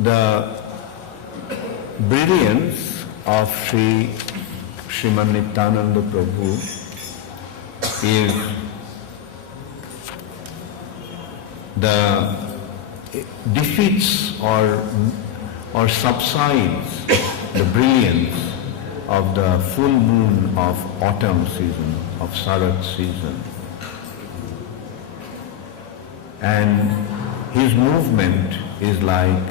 the brilliance of Sriman Nityananda Prabhu is defeats or subsides the brilliance of the full moon of autumn season, of Sarat season. And his movement is like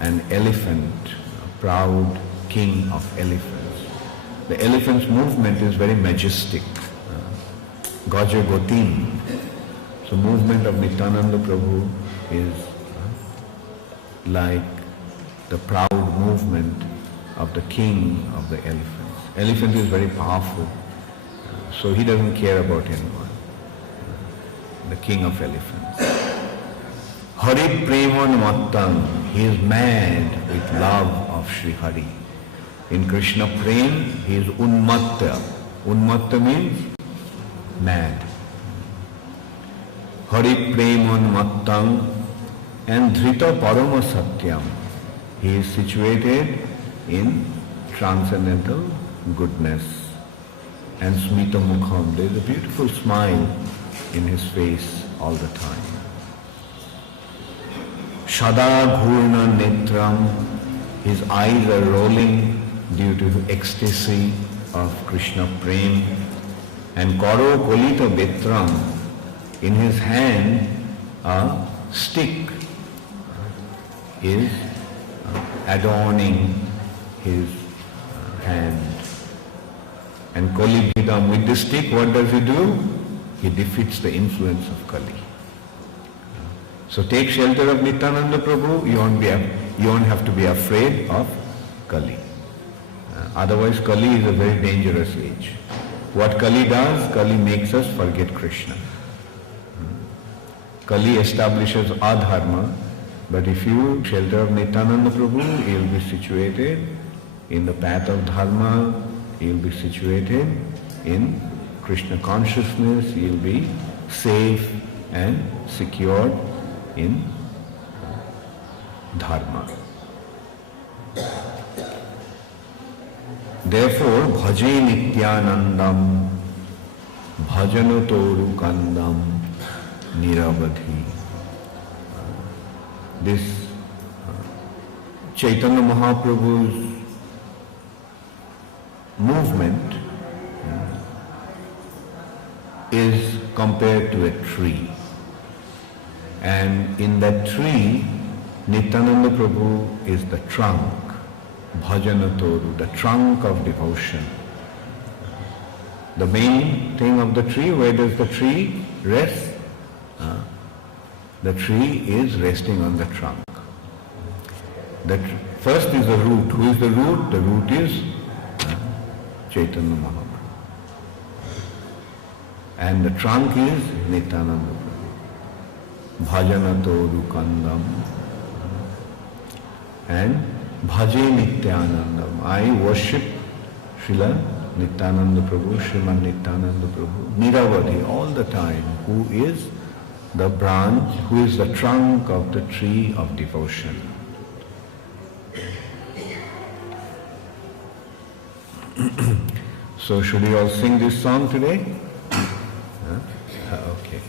an elephant, a proud king of elephants. The elephant's movement is very majestic, Gaja Gotin. So movement of Nityananda Prabhu is like the proud movement of the king of the elephants. Elephant is very powerful, so he doesn't care about anyone. The king of elephants. Hari Preman Mattam, he is mad with love of Sri Hari. In Krishna Prem, he is Unmatta. Unmatta means mad. Hari Preman Mattam and Dhrita Parama Satyam. He is situated in transcendental goodness. And Smita Mukham, there is a beautiful smile in his face all the time. Shada Ghurna Netram, his eyes are rolling due to the ecstasy of Krishna Prem. And Karo Kolita Betram, in his hand a stick is adorning his hand. And Kolibhidam, with the stick, what does he do? He defeats the influence of Kali. So take shelter of Nityananda Prabhu, you won't have to be afraid of Kali. Otherwise Kali is a very dangerous age. What Kali does, Kali makes us forget Krishna. Kali establishes adharma, but if you shelter of Nityananda Prabhu, you will be situated in the path of dharma, you will be situated in Krishna consciousness, you will be safe and secured in dharma. Therefore, bhaje nityanandam, bhajanatoru kandam, niravadhi. This Chaitanya Mahaprabhu's movement is compared to a tree. And in that tree, Nityananda Prabhu is the trunk, bhajanatoru, the trunk of devotion. The main thing of the tree, where does the tree rest? The tree is resting on the trunk. First is the root. Who is the root? The root is Chaitanya Mahaprabhu. And the trunk is Nityananda Prabhu. Bhajanatoru kandam. And bhaje nityanandam. I worship Srila Nityananda Prabhu, Sriman Nityananda Prabhu, Niravadhi, all the time, who is the branch, who is the trunk of the tree of devotion. So should we all sing this song today? Okay.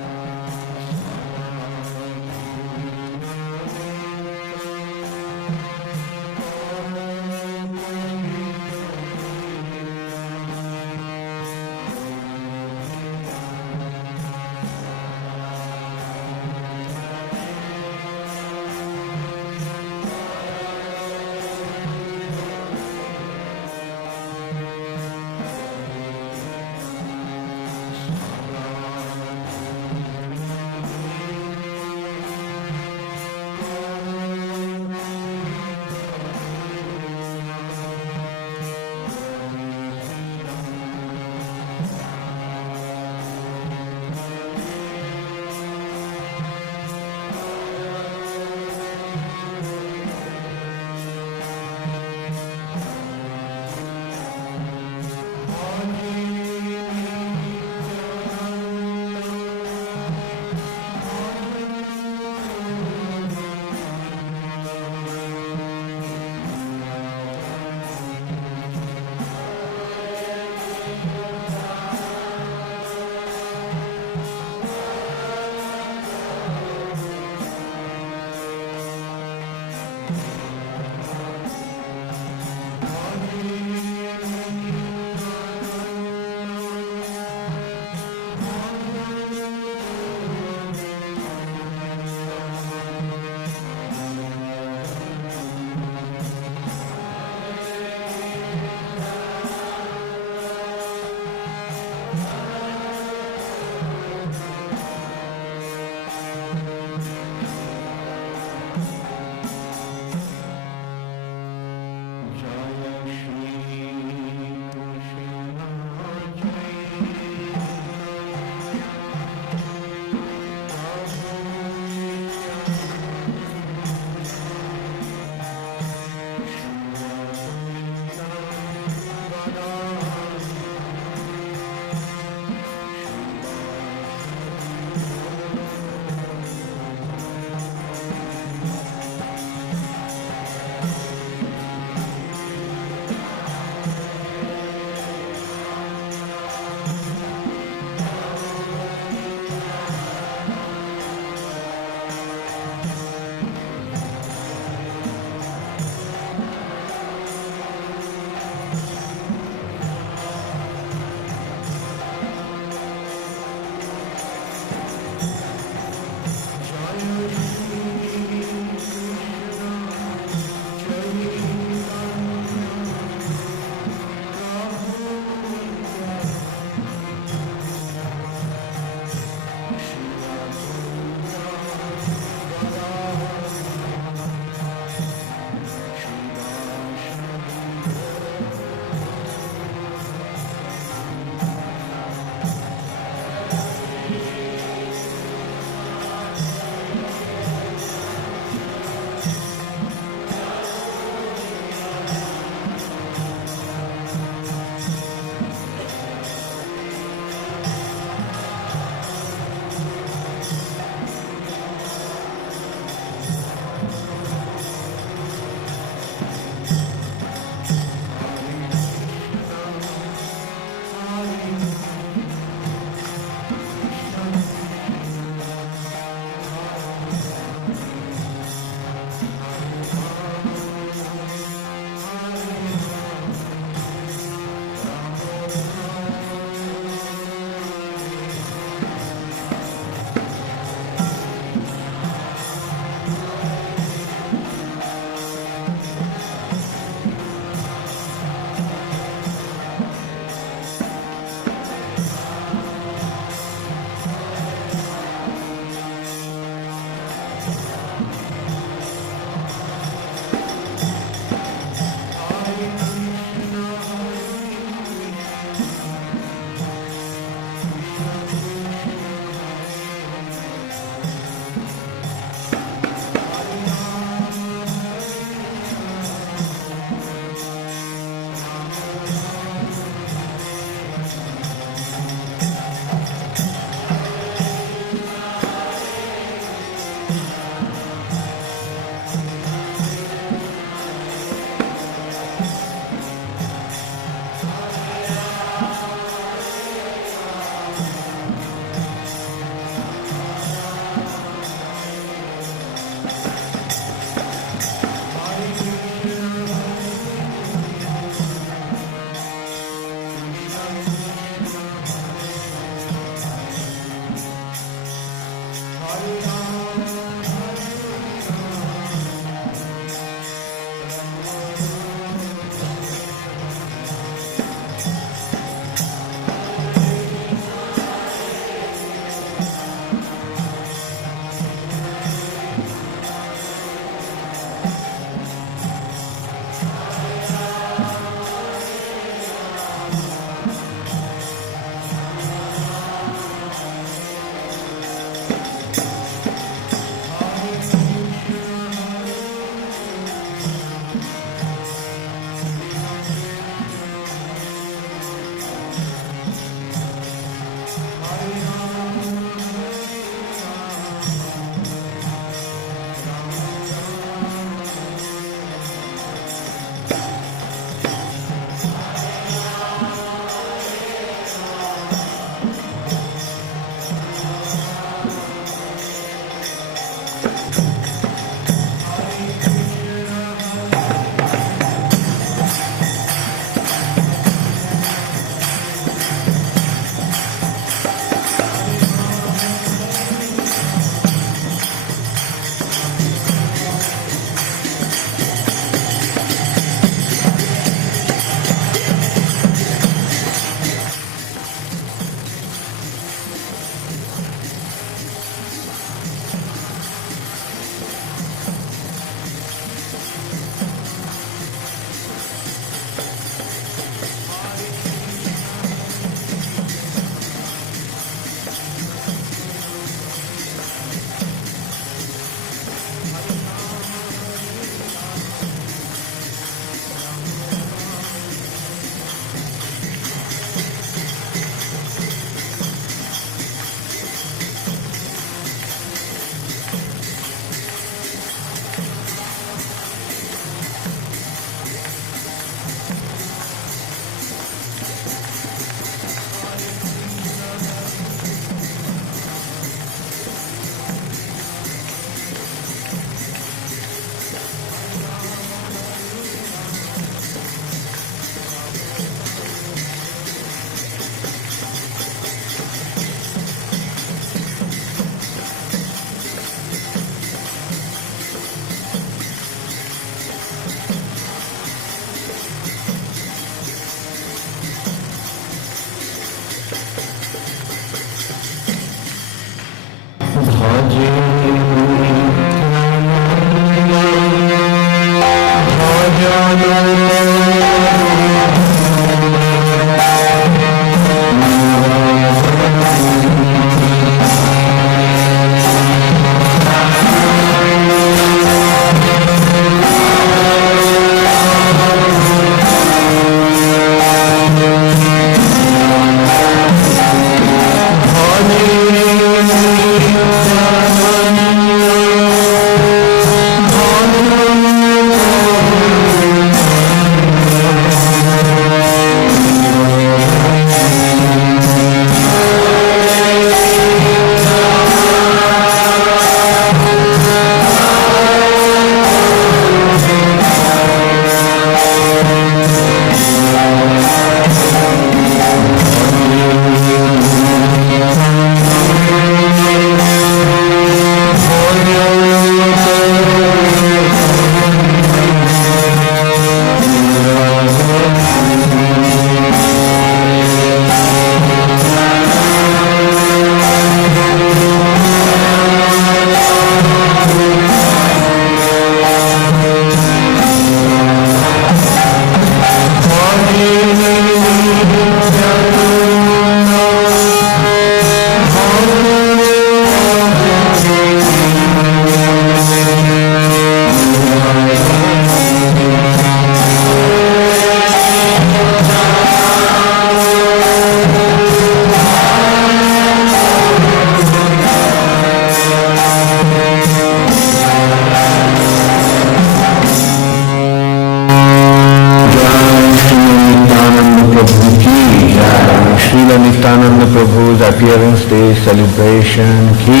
Prabhu's appearance day celebration ki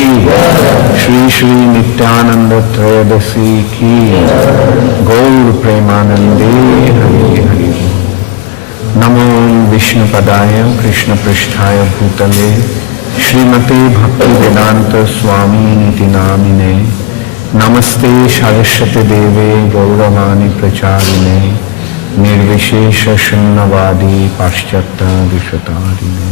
Shri Shri Nityananda Trayodasi ki Gaur Premanande Hari Hari Namo Vishnu Padaya Krishna Prishtaya Bhutale Srimate Bhaktivedanta Swami Niti Namine Namaste Saraswati Deve Gauravani Pracharine Nirvishesha Shunnavadi Paschata Vishwatarine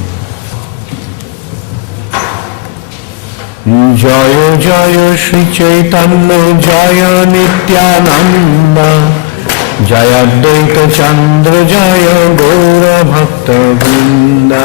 Jaya Jaya Shri Chaitanya Jaya Nityananda Jaya Advaita Chandra Jaya Gaura Bhakta Vrinda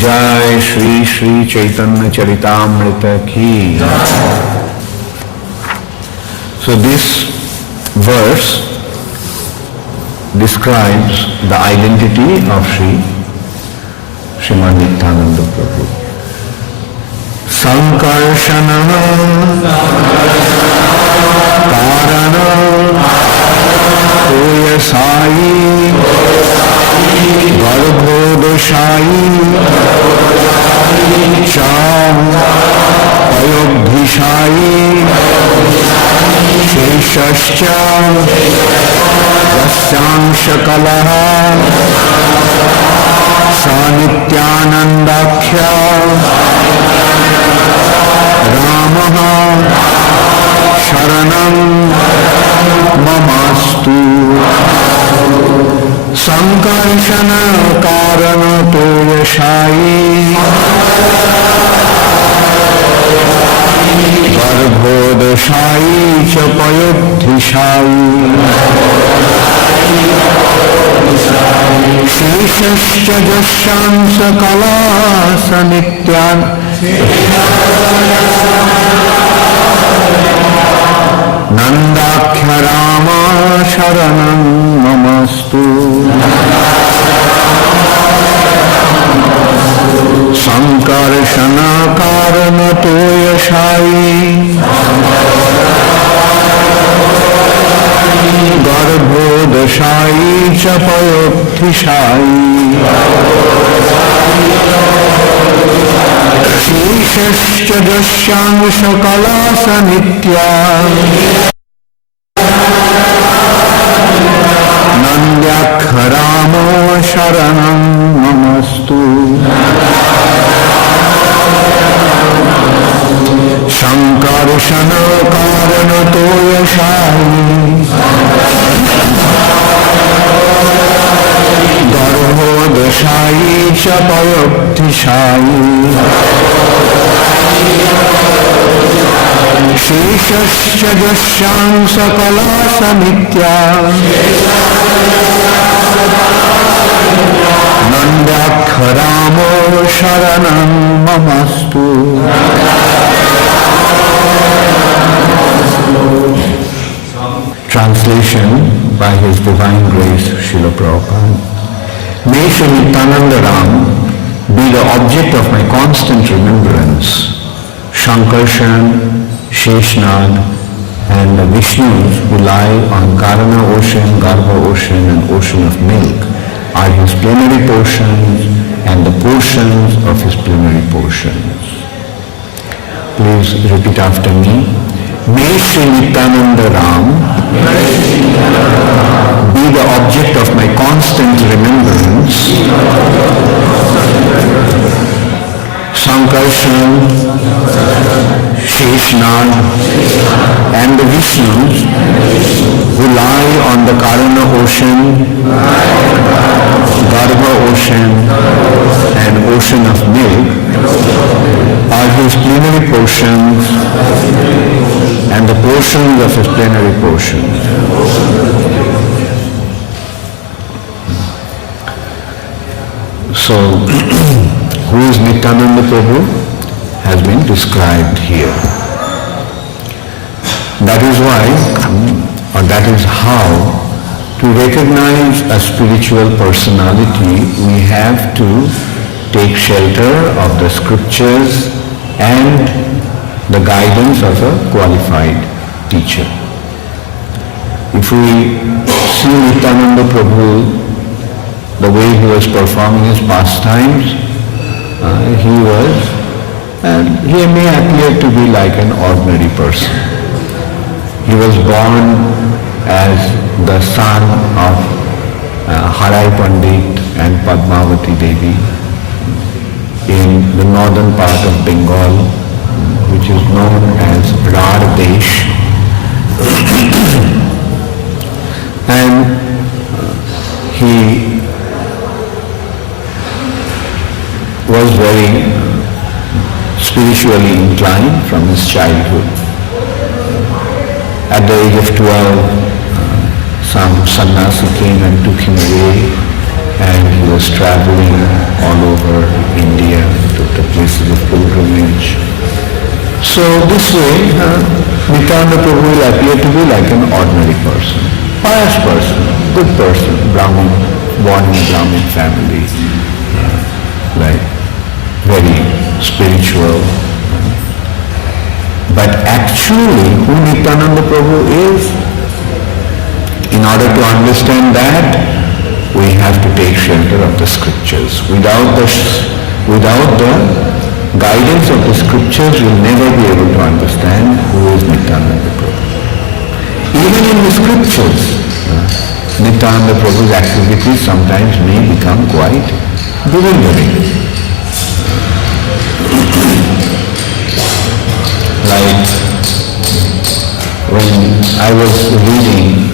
Jai Shri Shri Chaitanya Charitamrita ki. So this verse describes the identity of Srimad Nityananda Prabhu. Sankarshana Karana Toyasai Garbhodashayi Cham Ayodhishayi Sheshascha Rasyansakalaha Sanityanandakhya Ramaha Sharanam Mamastu Sankarshana Karana Toyashayi Garbhodashayi Chapayodhishayi Sheshascha Jashansakala Sanityan Nandakhya Rama Sharanam Namastu Sankarshana Karana Toyashayi Garbhodashayi Chapayodhishayi Sheshascha Jashansakala Sanityan Nandakhya Rama Sharanam Namastu Sankarshana Karana Toyashayi Garbhodashayi Chapayodhishayi Sheshascha Jashansakala Sanityan Nandakhya Rama Sharanam Mamastu Translation by His Divine Grace Srila Prabhupada. May Sri Nityananda Ram be the object of my constant remembrance. Shankarshan, Sheshnag and the Vishnus who lie on Karana ocean, Garbha ocean and ocean of milk are his plenary portions and the portions of his plenary portions. Please repeat after me. May Sri Nityananda Ram be the object of my constant remembrance. Sankarshan, Sheshnag, and the Vishnus who lie on the Karana ocean, Garbha ocean, and ocean of milk are his plenary portions and the portions of his plenary portions. So, who is Nityananda Prabhu has been described here. That is why, or that is how, to recognize a spiritual personality, we have to take shelter of the scriptures and the guidance of a qualified teacher. If we see Nityananda Prabhu, the way he was performing his pastimes, he may appear to be like an ordinary person. He was born as the son of Harai Pandit and Padmavati Devi in the northern part of Bengal, which is known as Rar Desh. And he was very spiritually inclined from his childhood. At the age of 12, some sannyasi came and took him away, and he was traveling all over India to the places of pilgrimage. So this way, Nityananda Prabhu will appear to be like an ordinary person, pious person, good person, Brahmin, born in a Brahmin family, like very spiritual. But actually, who Nityananda Prabhu is, in order to understand that, we have to take shelter of the scriptures. Without the guidance of the scriptures, we'll never be able to understand who is Nityananda Prabhu. Even in the scriptures, Nityananda Prabhu's activities sometimes may become quite bewildering. Like when I was reading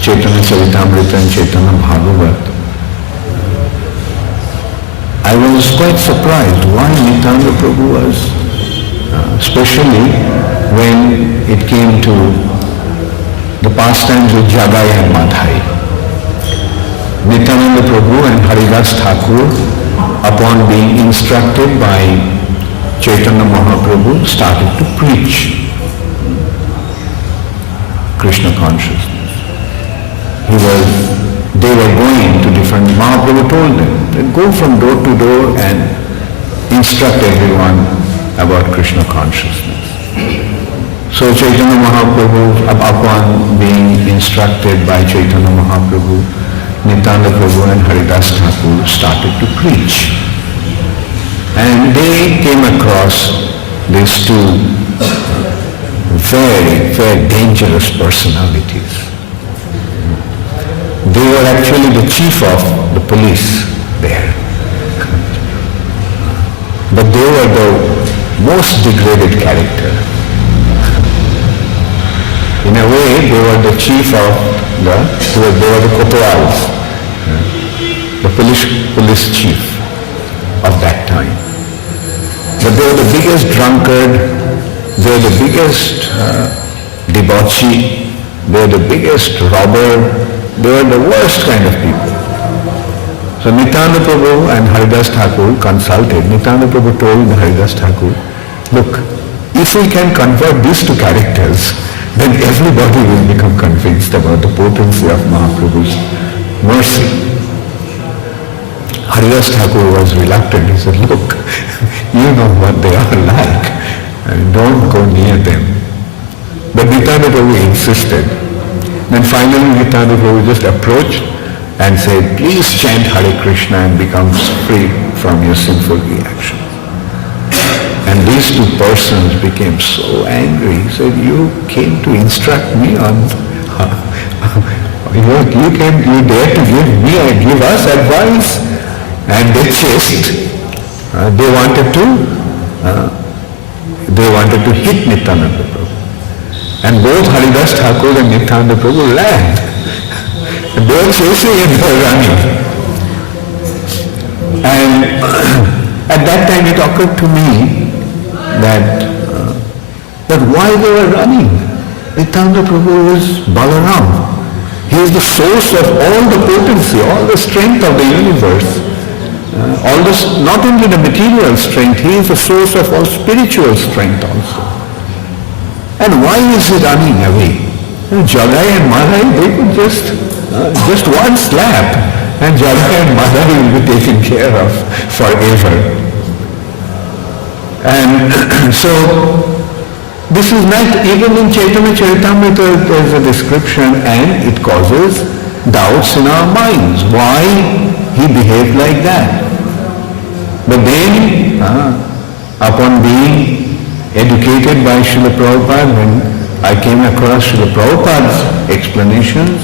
Chaitanya Charitamrita and Chaitanya Bhagavat, I was quite surprised why Nityananda Prabhu was, especially when it came to the pastimes with Jagai and Madhai. Nityananda Prabhu and Haridas Thakur, upon being instructed by Chaitanya Mahaprabhu, started to preach Krishna consciousness. They were going to different, Mahaprabhu told them, go from door to door and instruct everyone about Krishna consciousness. So Chaitanya Mahaprabhu, upon being instructed by Chaitanya Mahaprabhu, Nityananda Prabhu and Haridas Thakur started to preach. And they came across these two very, very dangerous personalities. They were actually the chief of the police there. But they were the most degraded character. In a way, they were the chief of they were the Kotwals, the police chief of that time. But they were the biggest drunkard, they were the biggest debauchee, they were the biggest robber, they were the worst kind of people. So Nityananda Prabhu and Haridas Thakur consulted. Nityananda Prabhu told Haridas Thakur, look, if we can convert these two characters, then everybody will become convinced about the potency of Mahaprabhu's mercy. Haridas Thakur was reluctant. He said, look, you know what they are like, and don't go near them. But Nityananda Prabhu insisted. Then finally Nityananda Prabhu just approached and said, please chant Hare Krishna and become free from your sinful reaction. And these two persons became so angry. He said, you came to instruct me on, you dare to give us advice? And they chased. They wanted to they wanted to hit Nityananda Prabhu. And both Haridas Thakur and Nityananda Prabhu ran. And they were chasing and they were running. And at that time it occurred to me that why they were running? Nityananda Prabhu is Balaram. He is the source of all the potency, all the strength of the universe. All this, not only the material strength, he is the source of all spiritual strength also. And why is he running away? Jagai and Madhai, they could just one slap, and Jagai and Madhai will be taken care of forever. And so, this is not, even in Chaitanya Charitamrita there is a description, and it causes doubts in our minds. Why he behaved like that? But then, upon being educated by Srila Prabhupada, when I came across Srila Prabhupada's explanations,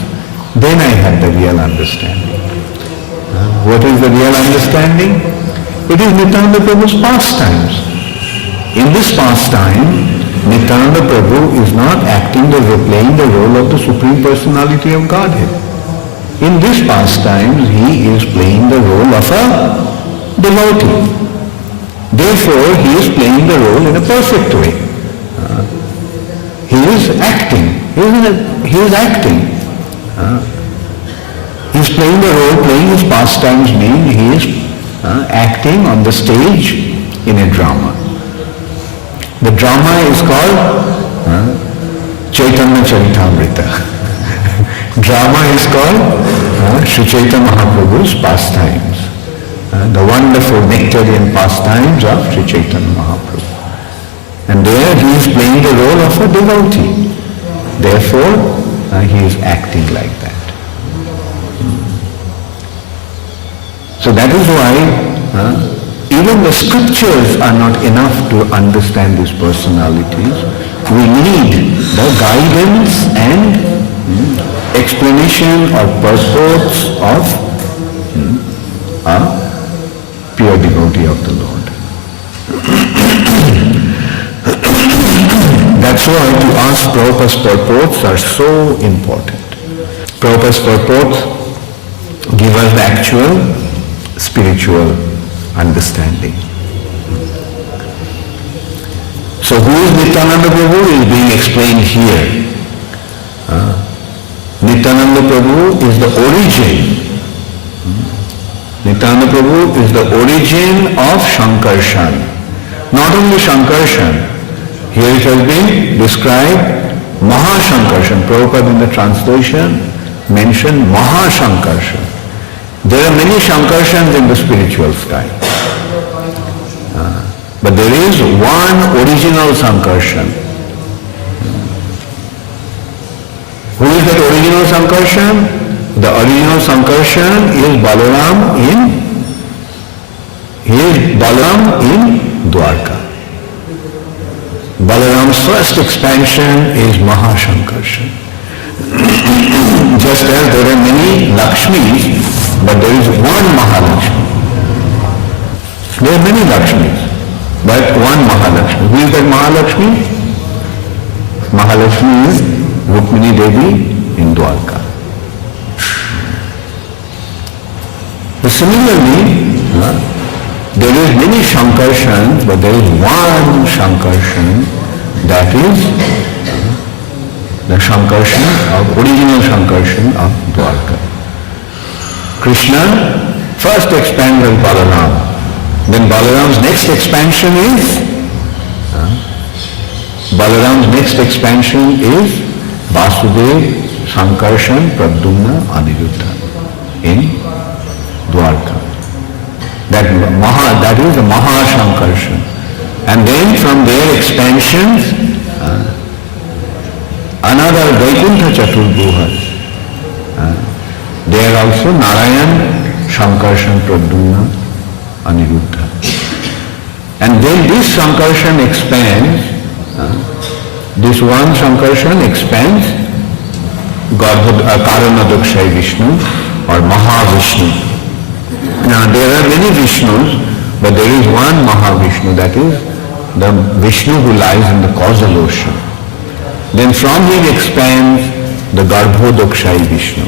then I had the real understanding. What is the real understanding? It is Nityananda Prabhu's pastimes. In this pastime, Nityananda Prabhu is not acting or playing the role of the Supreme Personality of Godhead. In this pastimes, he is playing the role of a devotee. Therefore, he is playing the role in a perfect way. He is acting. He is acting. He is playing the role, playing his pastimes mean he is acting on the stage in a drama. The drama is called Chaitanya Charitamrita. Drama is called Sri Chaitanya Mahaprabhu's pastimes. The wonderful nectarian pastimes of Sri Chaitanya Mahaprabhu. And there he is playing the role of a devotee. Therefore, he is acting like that. So that is why even the scriptures are not enough to understand these personalities. We need the guidance and explanation or purports of a pure devotee of the Lord. That's why to ask Prabhupada's purports are so important. Prabhupada's purports give us the actual spiritual understanding. So who is Nityananda Prabhu is being explained here. Nityananda Prabhu is the origin. Nityananda Prabhu is the origin of Shankarshan. Not only Shankarshan, here it has been described Mahashankarshan. Prabhupada in the translation mentioned Mahashankarshan. There are many Shankarshans in the spiritual sky. But there is one original Sankarshan. Who is that original Sankarshan? The original Sankarshan is Balaram in Dwarka. Balaram's first expansion is Mahashankarshan. Just as there are many Lakshmis, but there is one Mahalakshmi. There are many Lakshmis, but one Mahalakshmi. Who is that Mahalakshmi? Mahalakshmi is Rukmini Devi in Dwarka. But similarly, there is many Shankarshans, but there is one Shankarshan, that is the Shankarshan of original Shankarshan of Dwarka. Krishna first expanded Balaram. Then Balaram's next expansion is Vasudev, Sankarshan, Pradyumna, Aniruddha in Dwarka. That is the Mahashankarshan. And then from their expansions, another Vaikuntha Chaturbuhas. There also Narayan, Shankarshan, Pradyumna, Aniruddha. And then this Sankarshan expands, this one Sankarshan expands Karanadakshay Vishnu or Mahavishnu. Now there are many Vishnus, but there is one Mahavishnu, that is the Vishnu who lies in the causal ocean. Then from him expands the Garbhodakshayi Vishnu.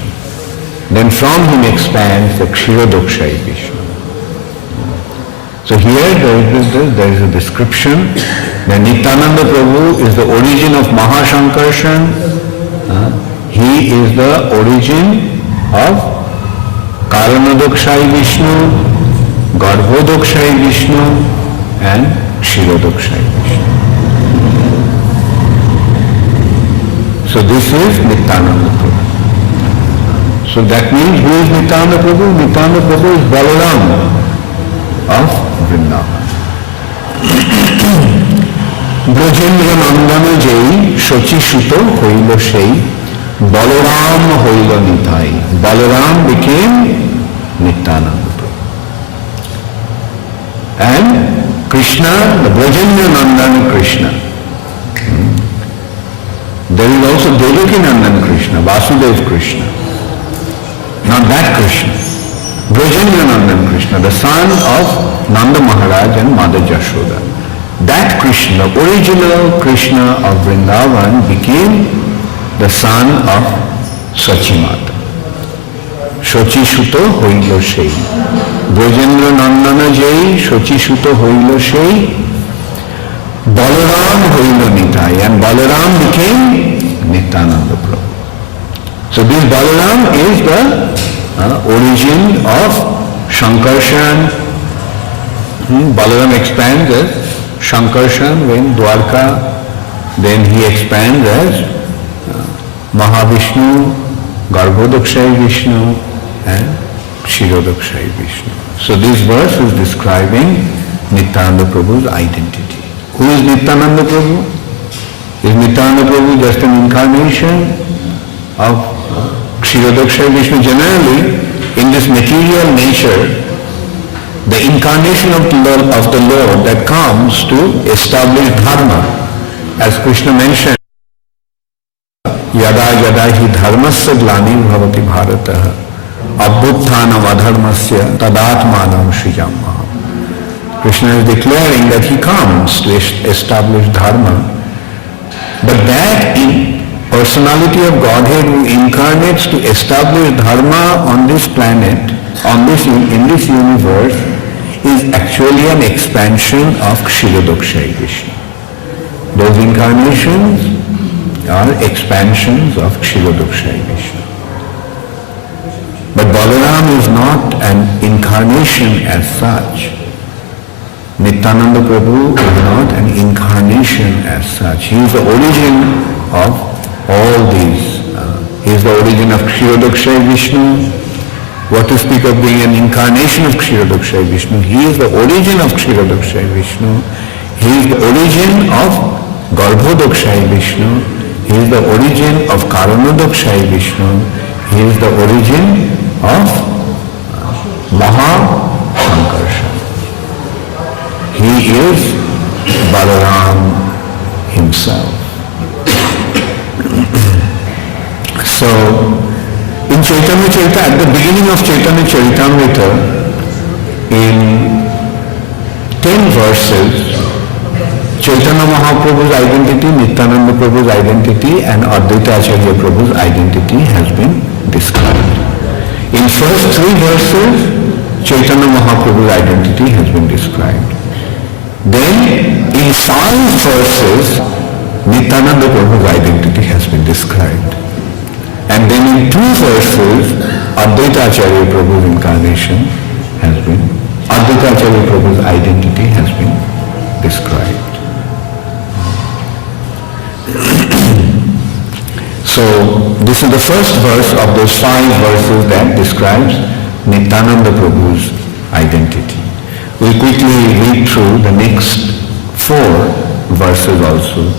Then from him expands the Kshirodakshayi Vishnu. So here there is a description that Nityananda Prabhu is the origin of Mahashankarshan. He is the origin of Karanadokshayi Vishnu, Garbhodakshayi Vishnu and Kshirodakshayi Vishnu. So this is Nityananda Prabhu. So that means who is Nityananda Prabhu? Nityananda Prabhu is Balaram of Vrindavan. Brajendra Nandana Jai Shochi Shuto Hoilo Shei Balaram Hoilo Nitai. Balaram became Nityananda Prabhu. And Krishna, the Brajendra Nandana Krishna. There is also Devaki Nandan Krishna, Vasudev Krishna. Not that Krishna. Brajendra Nandan Krishna, the son of Nanda Maharaj and Mother Jashoda. That Krishna, the original Krishna of Vrindavan, became the son of Sachimata. Shochi Shuto Hoilo Shei. Brajendra Nandana Jai Shochi Shuto Hoilo Shei. Balaram Hoilo Nitai. And Balaram became Nityananda Prabhu. So this Balaram is the origin of Shankarshan. Balaram expands as Shankarshan in Dwarka. Then he expands as Mahavishnu, Garbhodakshayi Vishnu and Kshirodakshayi Vishnu. So this verse is describing Nityananda Prabhu's identity. Who is Nityananda Prabhu? Is Nityananda Prabhu just an incarnation of Kshirodakshayi Vishnu? Generally, in this material nature, the incarnation of the Lord that comes to establish dharma, as Krishna mentioned, Yada yada hi dharmasya glanim bhavati bharatah abhuttanam adharmasya tadatmanam srijamaham. Krishna is declaring that he comes to establish dharma, but that personality of Godhead who incarnates to establish dharma on this planet, in this universe, is actually an expansion of Kshirodakshayi Vishnu. Those incarnations are expansions of Kshirodakshayi Vishnu. But Balaram is not an incarnation as such. Nityananda Prabhu is not an incarnation as such. He is the origin of all these. He is the origin of Kshirodakshayi Vishnu. What to speak of being an incarnation of Kshirodakshayi Vishnu? He is the origin of Kshirodakshayi Vishnu. He is the origin of Garbhodakshayi Vishnu. He is the origin of Karanadokshayi Vishnu. He is the origin of Mahashankarshan. He is Balaram himself. So, in Chaitanya Charita, at the beginning of Chaitanya Charitamrita, in 10 verses, Chaitanya Mahaprabhu's identity, Nityananda Prabhu's identity and Advaita Acharya Prabhu's identity has been described. In first 3 verses, Chaitanya Mahaprabhu's identity has been described. Then, in 5 verses, Nityananda Prabhu's identity has been described. And then in 2 verses, Advaita Acharya Prabhu's incarnation has been, Advaita Acharya Prabhu's identity has been described. So, this is the first verse of those 5 verses that describes Nityananda Prabhu's identity. We'll quickly read through the next 4 verses also.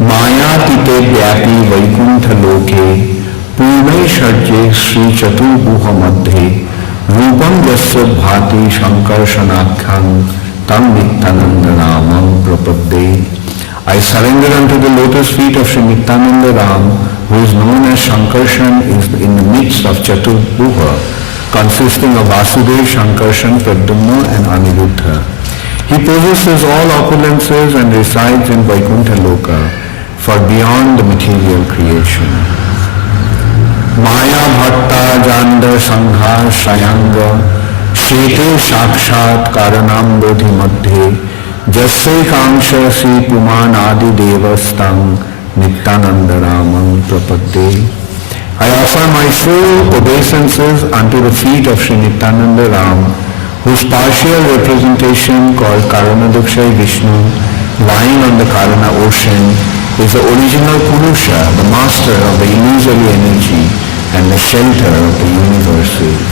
Maya tite vyapi vaikuntha loke Purnai Sharje Sri Chaturbuha Madhe Rupam Yasya Bhati Shankarshanakhyam Tam Nityananda Ramam Prapadde. I surrender unto the lotus feet of Sri Nityananda Ram, who is known as Shankarshan, is in the midst of Chaturbuha, consisting of Vasudev, Shankarshan, Pradyumna and Aniruddha. He possesses all opulences and resides in Vaikuntha Loka, for beyond the material creation. Maya bhatta janda sangha shayanga shete sakshat karanam bodhi madhe jasse kangsha si puman adi devastang nityananda ramam prapadde. I offer my full obeisances unto the feet of Sri Nityananda Ram, whose partial representation called Karanadakshay Vishnu, lying on the Karana ocean, is the original Purusha, the master of the illusory energy and the shelter of the universes.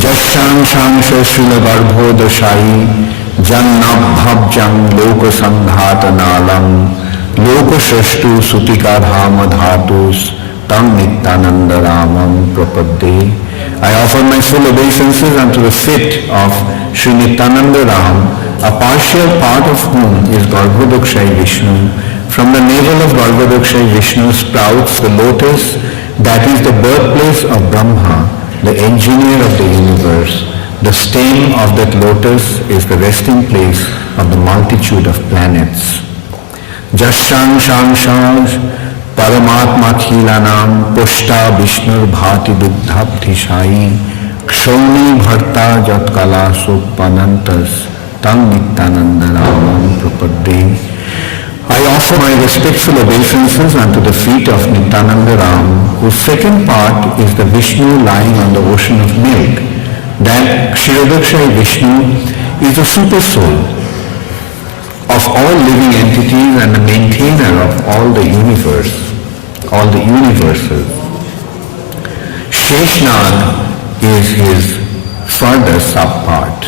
Jasyam Shangsha Srila Garbho Dashayi Jannabhabjam Loka Sandhata Nalam Loka Shashtu Sutika Dhama Dhatus Tam Nityananda Ramam Prapadde. I offer my full obeisances unto the feet of Sri Nityananda Ram, a partial part of whom is Garbhodakshay Vishnu. From the navel of Garbhodakshay Vishnu sprouts the lotus that is the birthplace of Brahma, the engineer of the universe. The stem of that lotus is the resting place of the multitude of planets. Jasyang Shang Paramatma Khilanam Pushta Vishnur Bhati Buddhabdhishai Kshoni Bharta Jatkala Suppanantas Tam Nityananda Ramam Prapadde. I offer my respectful obeisances unto the feet of Nityananda Ram, whose second part is the Vishnu lying on the ocean of milk. That Kshirodakshay Vishnu is the super soul of all living entities and the maintainer of all the universe, all the universes. Sheshnag is his further subpart.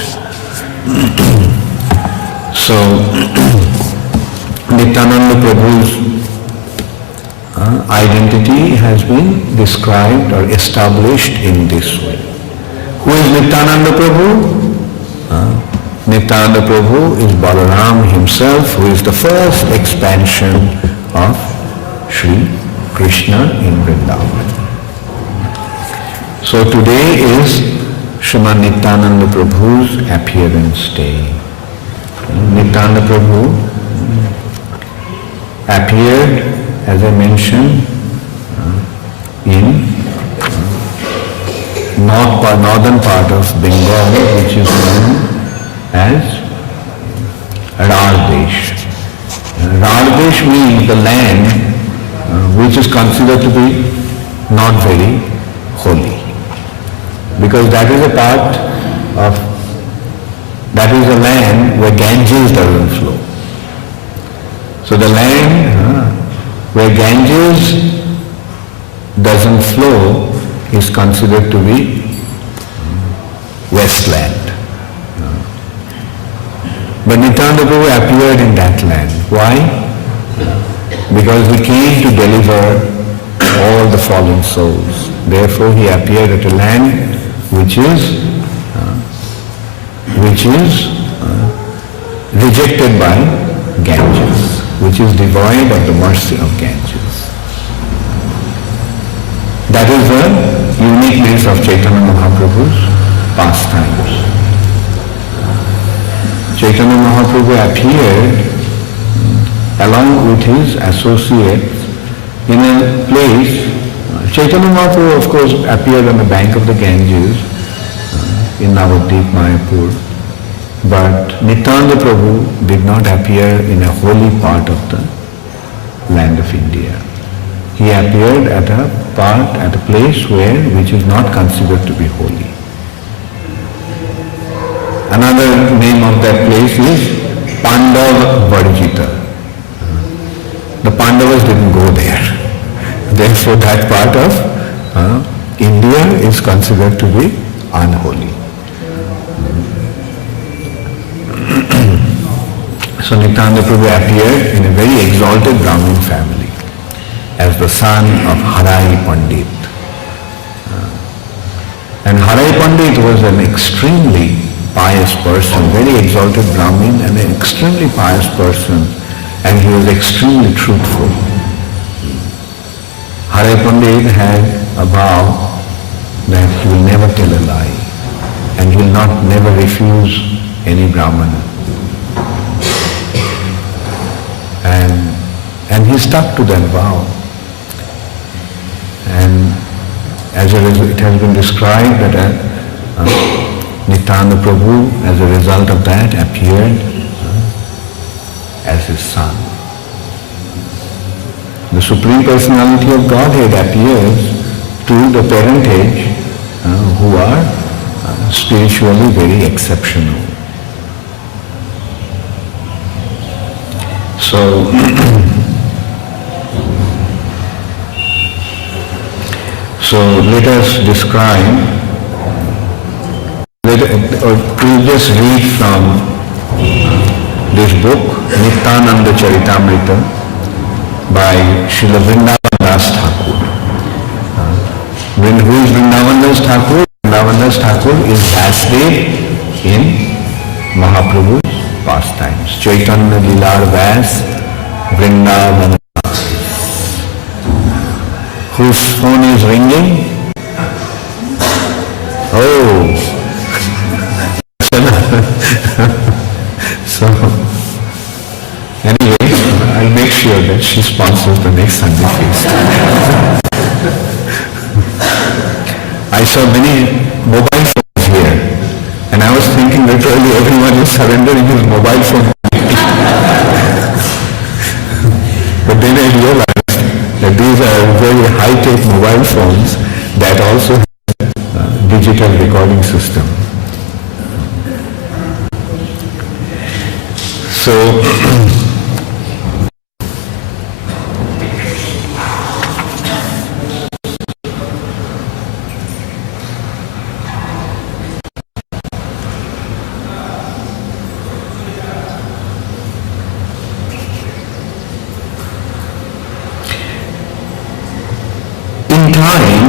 So, Nityananda Prabhu's identity has been described or established in this way. Who is Nityananda Prabhu? Nityananda Prabhu is Balaram himself, who is the first expansion of Sri Krishna in Vrindavan. So today is Sriman Nityananda Prabhu's appearance day. Nityananda Prabhu appeared, as I mentioned, in northern part of Bengal, which is known as Rardesh. Rardesh means the land which is considered to be not very holy, because that is a part of, that is a land where Ganges doesn't flow. So the land where Ganges doesn't flow is considered to be wasteland. But Nityananda Prabhu appeared in that land. Why? Because he came to deliver all the fallen souls. Therefore he appeared at a land which is rejected by Ganges, which is devoid of the mercy of Ganges. That is the uniqueness of Chaitanya Mahaprabhu's pastimes. Chaitanya Mahaprabhu appeared along with his associates in a place. Chaitanya Mahaprabhu, of course, appeared on the bank of the Ganges in Navadvip, Mayapur. But Nityananda Prabhu did not appear in a holy part of the land of India. He appeared at a place which is not considered to be holy. Another name of that place is Pandav Varjita. The Pandavas didn't go there. Therefore that part of India is considered to be unholy. So Nityananda Prabhu appeared in a very exalted Brahmin family as the son of Harai Pandit. And Harai Pandit was an extremely pious person, very exalted Brahmin and an extremely pious person, and he was extremely truthful. Harai Pandit had a vow that he will never tell a lie and he will never refuse any Brahmana. And he stuck to that vow. And as a result, it has been described that Nityananda Prabhu, as a result of that, appeared as his son. The Supreme Personality of Godhead appears to the parentage who are spiritually very exceptional. So, let us describe, we'll just read from this book, Nityananda Charitamrita, by Srila Vrindavan Das Thakur. Who is Vrindavan Das Thakur? Vrindavan Das Thakur is Vasdev in Mahaprabhu's pastimes. Chaitanya Lilar Vas Vrindavan. Whose phone is ringing? Oh. So, anyway, I'll make sure that she sponsors the next Sunday feast. I saw many mobile phones here, and I was thinking that really everyone is surrendering his mobile phone. But then I realized that these are very high-tech mobile phones that also have a digital recording system. So, in time,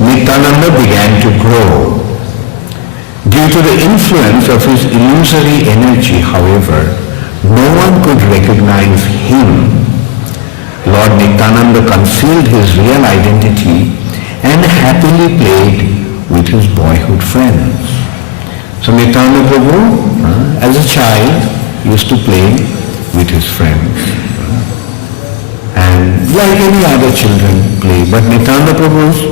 Nityananda began to grow. Due to the influence of his illusory energy, however, no one could recognize him. Lord Nityananda concealed his real identity and happily played with his boyhood friends. So Nityananda Prabhu, as a child, used to play with his friends. And like any other children play, but Nityananda Prabhu's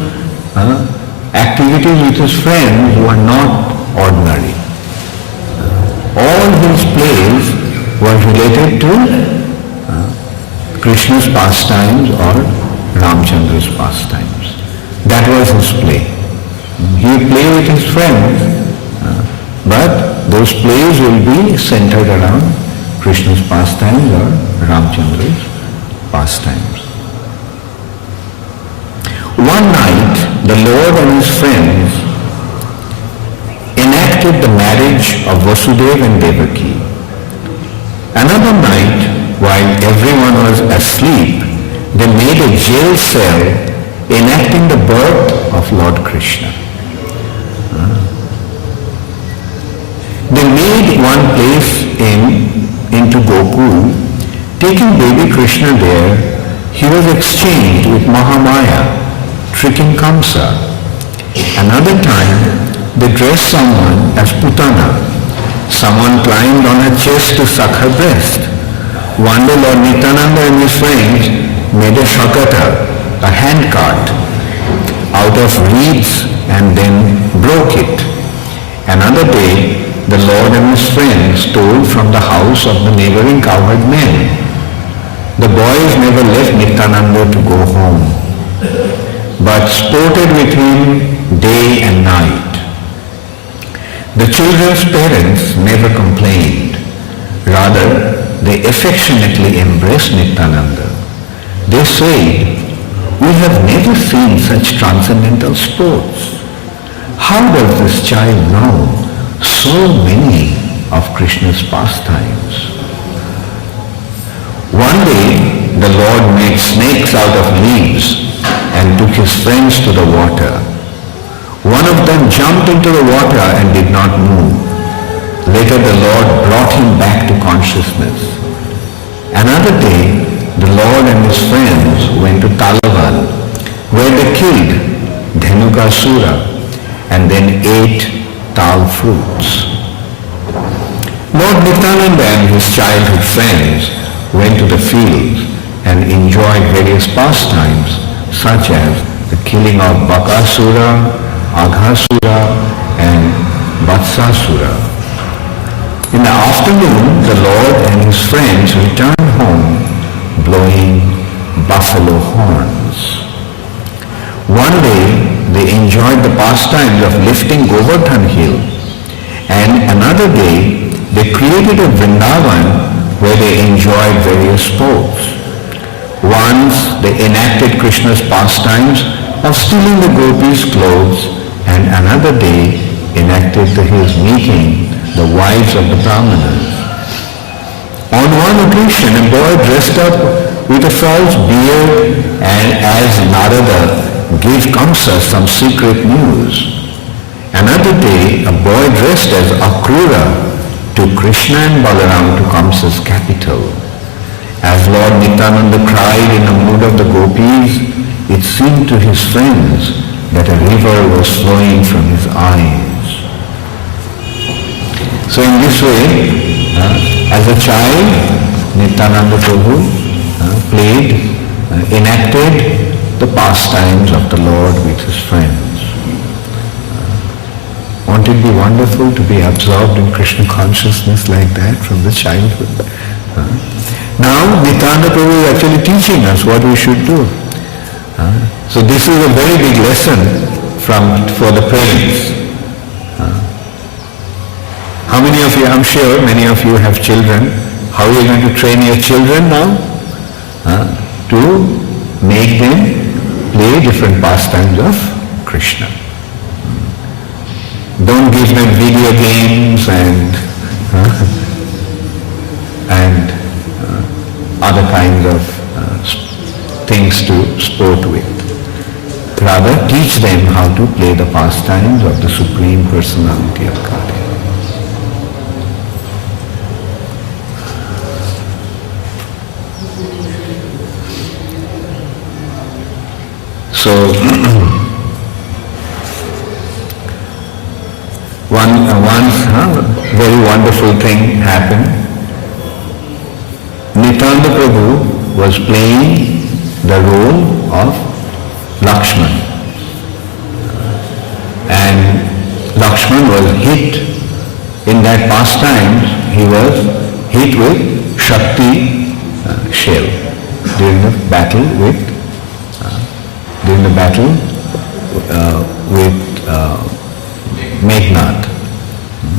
activities with his friends were not ordinary. All his plays were related to Krishna's pastimes or Ramchandra's pastimes. That was his play. He would play with his friends, but those plays will be centered around Krishna's pastimes or Ramchandra's pastimes. One night, the Lord and his friends enacted the marriage of Vasudeva and Devaki. Another night, while everyone was asleep, they made a jail cell enacting the birth of Lord Krishna. They made one place into Gokul. Taking baby Krishna there, he was exchanged with Mahamaya, tricking Kamsa. Another time, they dressed someone as Putana. Someone climbed on her chest to suck her breast. One day Lord Nityananda and his friends made a shakata, a handcart, out of reeds and then broke it. Another day, the Lord and his friends stole from the house of the neighboring cowherd men. The boys never left Nityananda to go home, but sported with him day and night. The children's parents never complained. Rather, they affectionately embraced Nityananda. They said, "We have never seen such transcendental sports. How does this child know so many of Krishna's pastimes?" One day, the Lord made snakes out of leaves and took his friends to the water. One of them jumped into the water and did not move. Later the Lord brought him back to consciousness. Another day, the Lord and his friends went to Talavan, where they killed Dhenukasura and then ate tal fruits. Lord Nityananda and his childhood friends went to the fields and enjoyed various pastimes such as the killing of Bakasura, Aghasura and Vatsasura. In the afternoon, the Lord and his friends returned home blowing buffalo horns. One day, they enjoyed the pastimes of lifting Govardhan hill, and another day, they created a Vrindavan where they enjoyed various sports. Once, they enacted Krishna's pastimes of stealing the gopis' clothes, and another day enacted his meeting the wives of the Brahmanas. On one occasion, a boy dressed up with a false beard and as Narada gave Kamsa some secret news. Another day, a boy dressed as Akrura took Krishna and Balaram to Kamsa's capital. As Lord Nityananda cried in the mood of the gopis, it seemed to his friends that a river was flowing from his eyes. So in this way, as a child, Nityananda Prabhu enacted the pastimes of the Lord with his friends. Won't it be wonderful to be absorbed in Krishna consciousness like that from the childhood? Now Nityananda Prabhu is actually teaching us what we should do. So this is a very big lesson for the parents. How many of you, I'm sure many of you have children. How are you going to train your children now? To make them play different pastimes of Krishna. Don't give them video games and other kinds of things to sport with. Rather, teach them how to play the pastimes of the Supreme Personality of Godhead. So, once very wonderful thing happened. Nityananda Prabhu was playing the role of Lakshman. And Lakshman was hit in that pastime. He was hit with Shakti shell during the battle with Meghnad,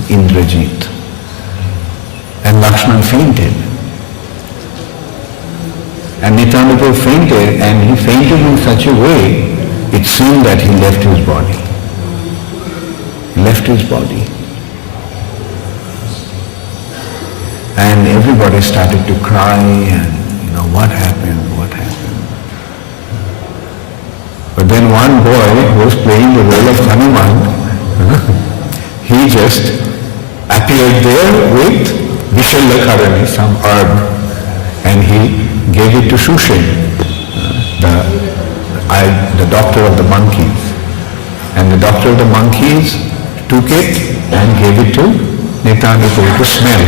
Indrajit. And Lakshman fainted. And Nityananda Prabhu fainted, and he fainted in such a way, it seemed that he left his body. And everybody started to cry and, what happened? But then one boy who was playing the role of Hanuman, he just appeared there with Vishalakharani, some herb, and he gave it to Shushan, the doctor of the monkeys. And the doctor of the monkeys took it and gave it to Nityananda Prabhu to smell.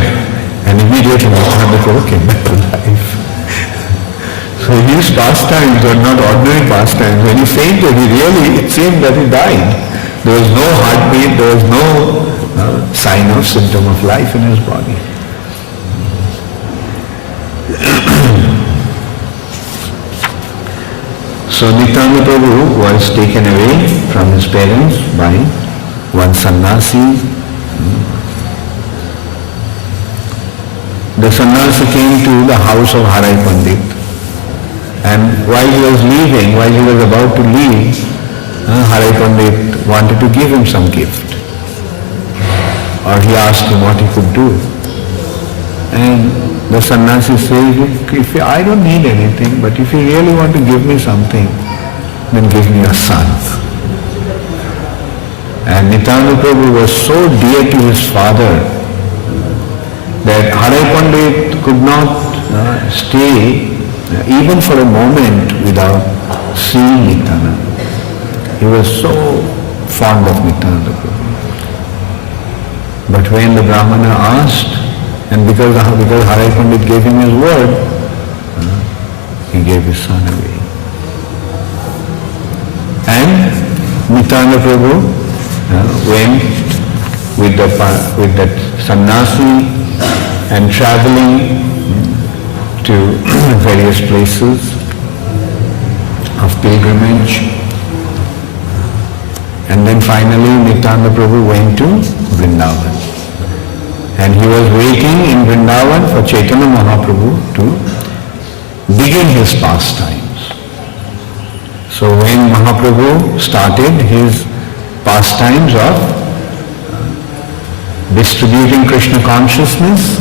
And immediately Nityananda Prabhu came back to life. So his pastimes were not ordinary pastimes. When he fainted, it seemed that he died. There was no heartbeat, there was no sign of symptom of life in his body. So Nityananda Prabhu was taken away from his parents by one sannyasi. The sannyasi came to the house of Harai Pandit. And while he was about to leave, Harai Pandit wanted to give him some gift. Or he asked him what he could do. And the sannyasi said, I don't need anything, but if you really want to give me something, then give me a son. And Nityananda Prabhu was so dear to his father that Harai Pandit could not stay even for a moment without seeing Nityananda. He was so fond of Nityananda Prabhu. But when the Brahmana asked And because Harai Pandit gave him his word, he gave his son away. And Nityananda Prabhu went with that sannyasi and traveling to various places of pilgrimage. And then finally Nityananda Prabhu went to Vrindavan. And he was waiting in Vrindavan for Chaitanya Mahaprabhu to begin his pastimes. So when Mahaprabhu started his pastimes of distributing Krishna consciousness,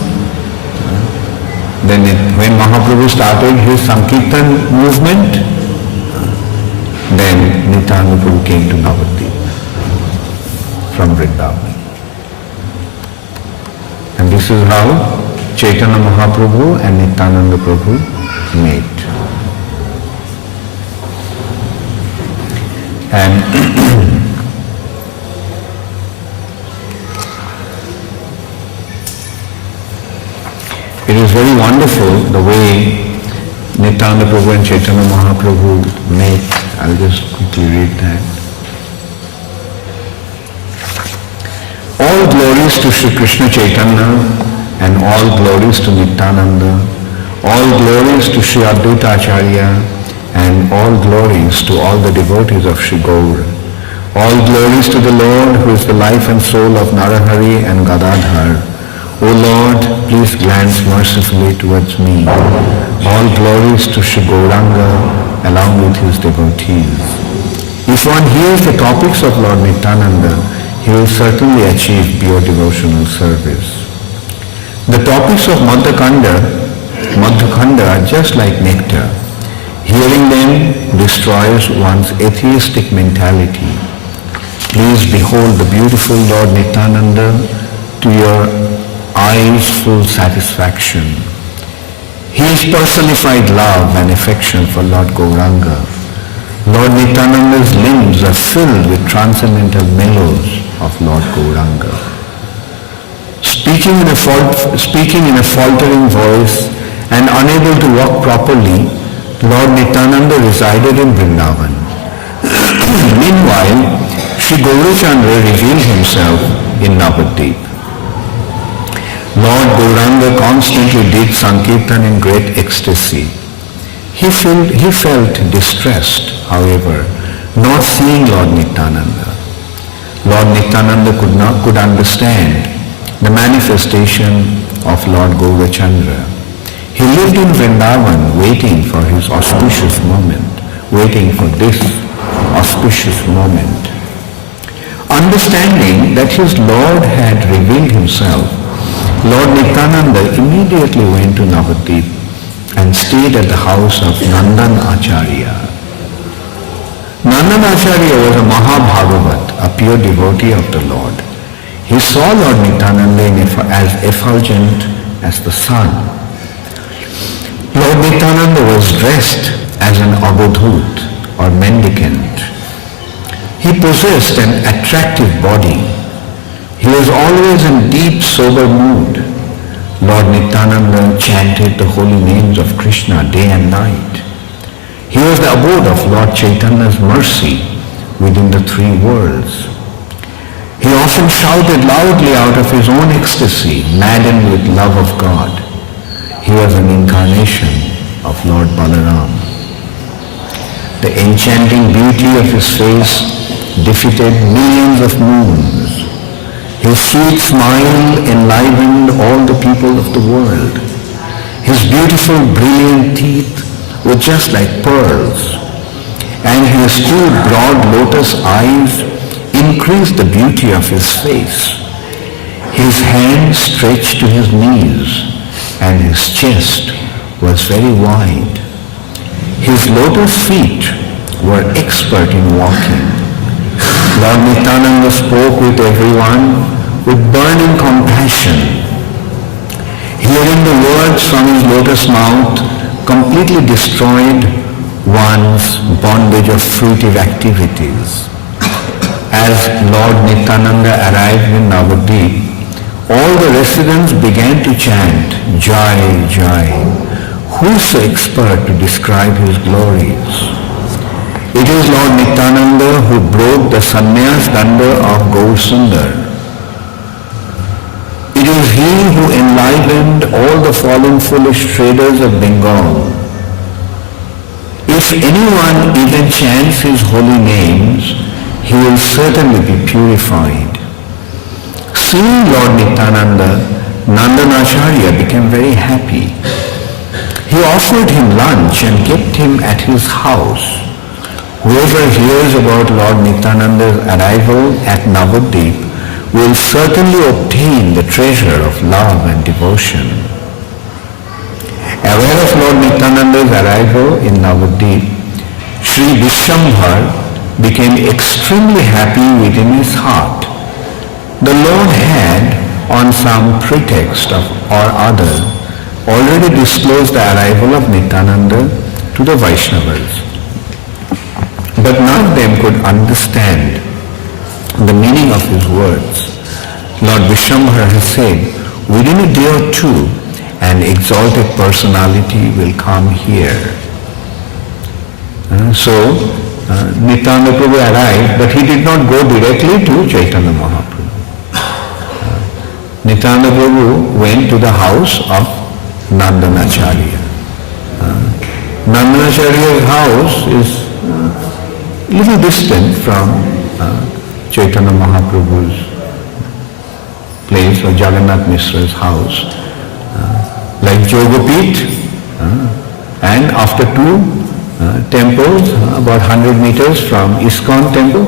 then when Mahaprabhu started his Sankirtan movement, then Nityananda Prabhu came to Navadvip from Vrindavan. And this is how Chaitanya Mahaprabhu and Nityananda Prabhu met. And it is very wonderful the way Nityananda Prabhu and Chaitanya Mahaprabhu met. I'll just quickly read that. All glories to Sri Krishna Chaitanya and all glories to Nityananda, all glories to Sri Advaita Acharya and all glories to all the devotees of Sri Gaur. All glories to the Lord who is the life and soul of Narahari and Gadadhar. O Lord, please glance mercifully towards me. All glories to Sri Gauranga along with his devotees. If one hears the topics of Lord Nityananda, he will certainly achieve pure devotional service. The topics of Madhukanda are just like nectar. Hearing them destroys one's atheistic mentality. Please behold the beautiful Lord Nityananda to your eyes' full satisfaction. He is personified love and affection for Lord Gauranga. Lord Nityananda's limbs are filled with transcendental mellows of Lord Gauranga. Speaking in a faltering voice and unable to walk properly, Lord Nityananda resided in Vrindavan. Meanwhile, Sri Gaurachandra revealed himself in Navadvip. Lord Gauranga constantly did Sankirtan in great ecstasy. He felt distressed, however, not seeing Lord Nityananda. Lord Nityananda could understand the manifestation of Lord Gaurachandra. He lived in Vrindavan waiting for his auspicious moment, waiting for this auspicious moment. Understanding that his Lord had revealed himself, Lord Nityananda immediately went to Navadvip and stayed at the house of Nandan Acharya. Nandan Acharya was a Mahabhagavat, a pure devotee of the Lord. He saw Lord Nityananda as effulgent as the sun. Lord Nityananda was dressed as an abodhut or mendicant. He possessed an attractive body. He was always in deep sober mood. Lord Nityananda chanted the holy names of Krishna day and night. He was the abode of Lord Chaitanya's mercy within the three worlds. He often shouted loudly out of his own ecstasy, maddened with love of God. He was an incarnation of Lord Balaram. The enchanting beauty of his face defeated millions of moons. His sweet smile enlivened all the people of the world. His beautiful, brilliant teeth were just like pearls, and his two broad lotus eyes increased the beauty of his face. His hands stretched to his knees, and his chest was very wide. His lotus feet were expert in walking. Lord Nityananda spoke with everyone with burning compassion. Hearing the words from his lotus mouth completely destroyed one's bondage of fruitive activities. As Lord Nityananda arrived in Navadvip, all the residents began to chant, Jai, Jai. Who is so expert to describe his glories? It is Lord Nityananda who broke the sannyas danda of Gaur Sundar. It is he who enlivened all the fallen foolish traders of Bengal. If anyone even chants his holy names, he will certainly be purified. Seeing Lord Nityananda, Nandanacharya became very happy. He offered him lunch and kept him at his house. Whoever hears about Lord Nityananda's arrival at Navadvip will certainly obtain the treasure of love and devotion. Aware of Lord Nityananda's arrival in Navadvip, Sri Vishwambhar became extremely happy within his heart. The Lord had, on some pretext or other, already disclosed the arrival of Nityananda to the Vaishnavas. But none of them could understand the meaning of his words. Lord Vishwambhara has said, within a day or two, an exalted personality will come here. Nityananda Prabhu arrived, but he did not go directly to Chaitanya Mahaprabhu. Nityananda Prabhu went to the house of Nandanacharya. Nandanacharya's house is little distant from Chaitanya Mahaprabhu's place or Jagannath Mishra's house. Like Jogapit, and after two temples, about 100 meters from ISKCON temple,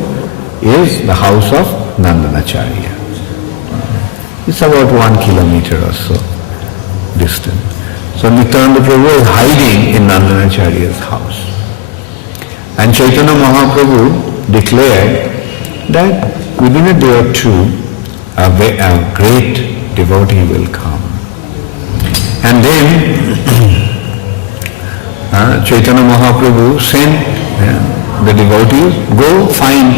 is the house of Nandanacharya. It's about 1 kilometer or so distant. So Nityananda Prabhu is hiding in Nandanacharya's house. And Chaitanya Mahaprabhu declared that within a day or two, a great devotee will come. And then Chaitanya Mahaprabhu sent the devotees, go find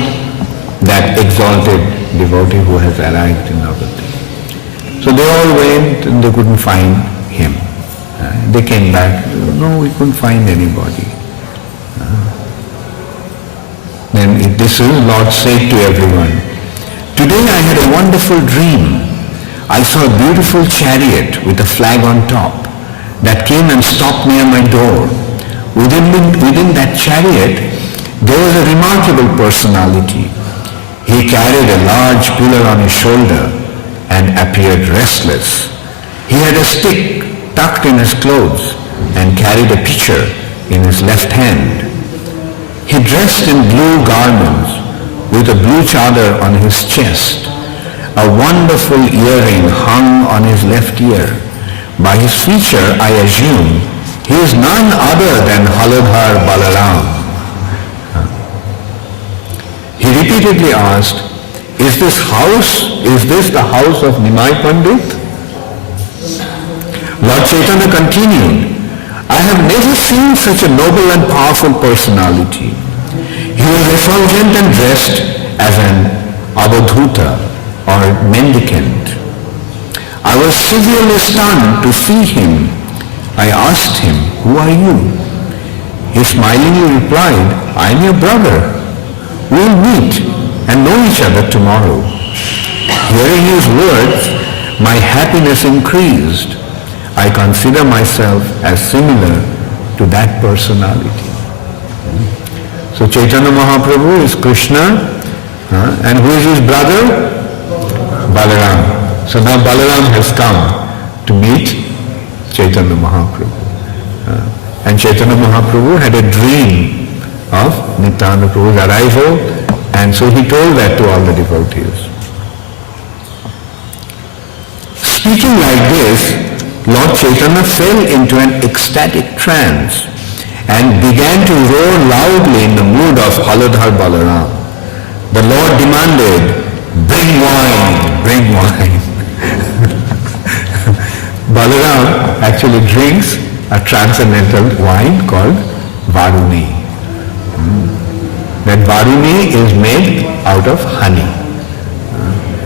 that exalted devotee who has arrived in Navadvip. So they all went and they couldn't find him. They came back, no, we couldn't find anybody. Then this is, Lord said to everyone, today I had a wonderful dream. I saw a beautiful chariot with a flag on top that came and stopped near my door. Within that chariot, there was a remarkable personality. He carried a large pillar on his shoulder and appeared restless. He had a stick tucked in his clothes and carried a pitcher in his left hand. He dressed in blue garments with a blue chadar on his chest. A wonderful earring hung on his left ear. By his feature, I assume he is none other than Haladhar Balaram. He repeatedly asked, is this the house of Nimai Pandit? Lord Chaitanya continued, I have never seen such a noble and powerful personality. He was effulgent and dressed as an avadhuta or mendicant. I was severely stunned to see him. I asked him, who are you? He smilingly replied, I am your brother. We will meet and know each other tomorrow. Hearing his words, my happiness increased. I consider myself as similar to that personality. So Chaitanya Mahaprabhu is Krishna, and who is his brother? Balaram. So now Balaram has come to meet Chaitanya Mahaprabhu. And Chaitanya Mahaprabhu had a dream of Nityananda Prabhu's arrival, and so he told that to all the devotees. Speaking like this, Lord Chaitanya fell into an ecstatic trance and began to roar loudly in the mood of Haladhar Balaram. The Lord demanded, bring wine, bring wine. Balaram actually drinks a transcendental wine called Varuni. That Varuni is made out of honey.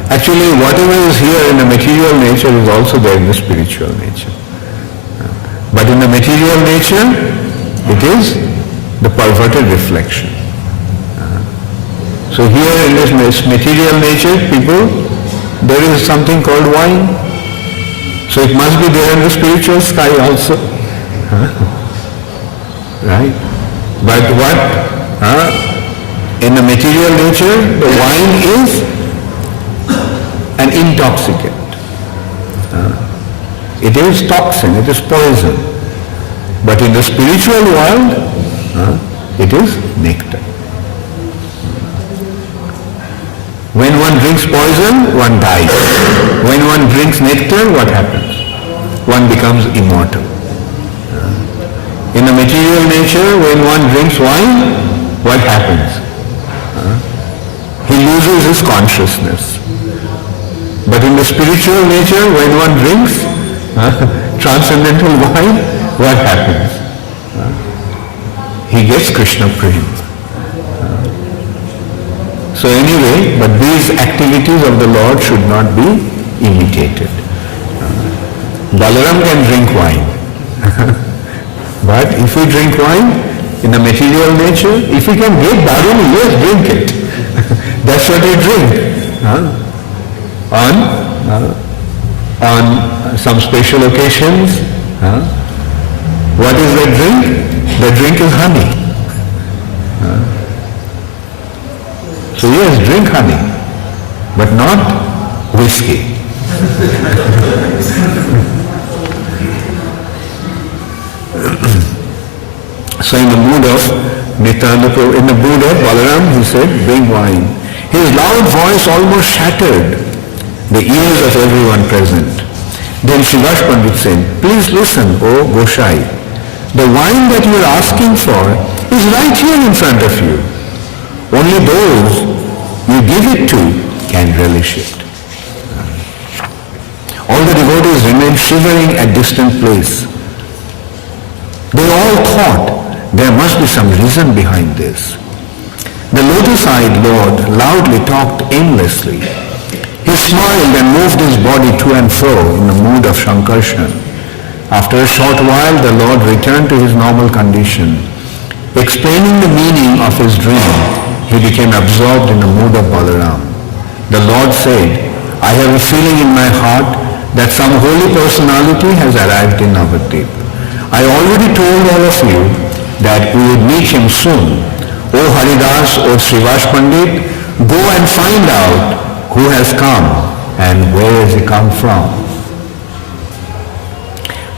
Actually, whatever is here in the material nature is also there in the spiritual nature. But in the material nature, it is the perverted reflection. So here in this material nature, people, there is something called wine. So it must be there in the spiritual sky also. Right? But what? In the material nature, the wine is an intoxicant. It is toxin, it is poison. But in the spiritual world, it is nectar. When one drinks poison, one dies. When one drinks nectar, what happens? One becomes immortal. In the material nature, when one drinks wine, what happens? He loses his consciousness. But in the spiritual nature, when one drinks transcendental wine, what happens? He gets Krishna Prema. So anyway, but these activities of the Lord should not be imitated. Balaram can drink wine. But if we drink wine in the material nature, if we can get Daruni, yes, drink it. That's what we drink. On some special occasions, what is the drink? The drink is honey. So yes, drink honey, but not whiskey. So in the mood of Nityananda, in the mood of Balaram, he said, bring wine. His loud voice almost shattered the ears of everyone present. Then Srivas Pandit said, please listen, O Goshai. The wine that you are asking for is right here in front of you. Only those you give it to can relish it. All the devotees remained shivering at distant place. They all thought there must be some reason behind this. The lotus-eyed Lord loudly talked aimlessly. He smiled and moved his body to and fro in the mood of Shankarshan. After a short while, the Lord returned to his normal condition. Explaining the meaning of his dream, he became absorbed in the mood of Balaram. The Lord said, I have a feeling in my heart that some holy personality has arrived in Navadvip. I already told all of you that we would meet him soon. O Haridas, O Srivas Pandit, go and find out who has come and where has he come from.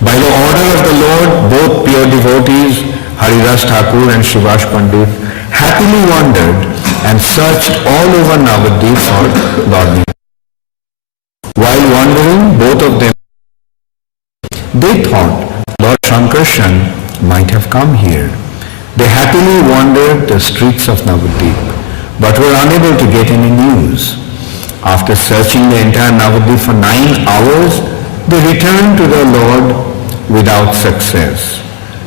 By the order of the Lord, both pure devotees, Haridas Thakur and Srivas Pandit, happily wandered and searched all over Navadvip for Lord Nityananda. While wandering, both of them, they thought Lord Shankarshan might have come here. They happily wandered the streets of Navadvip, but were unable to get any news. After searching the entire Navadvip for 9 hours, they returned to the Lord without success.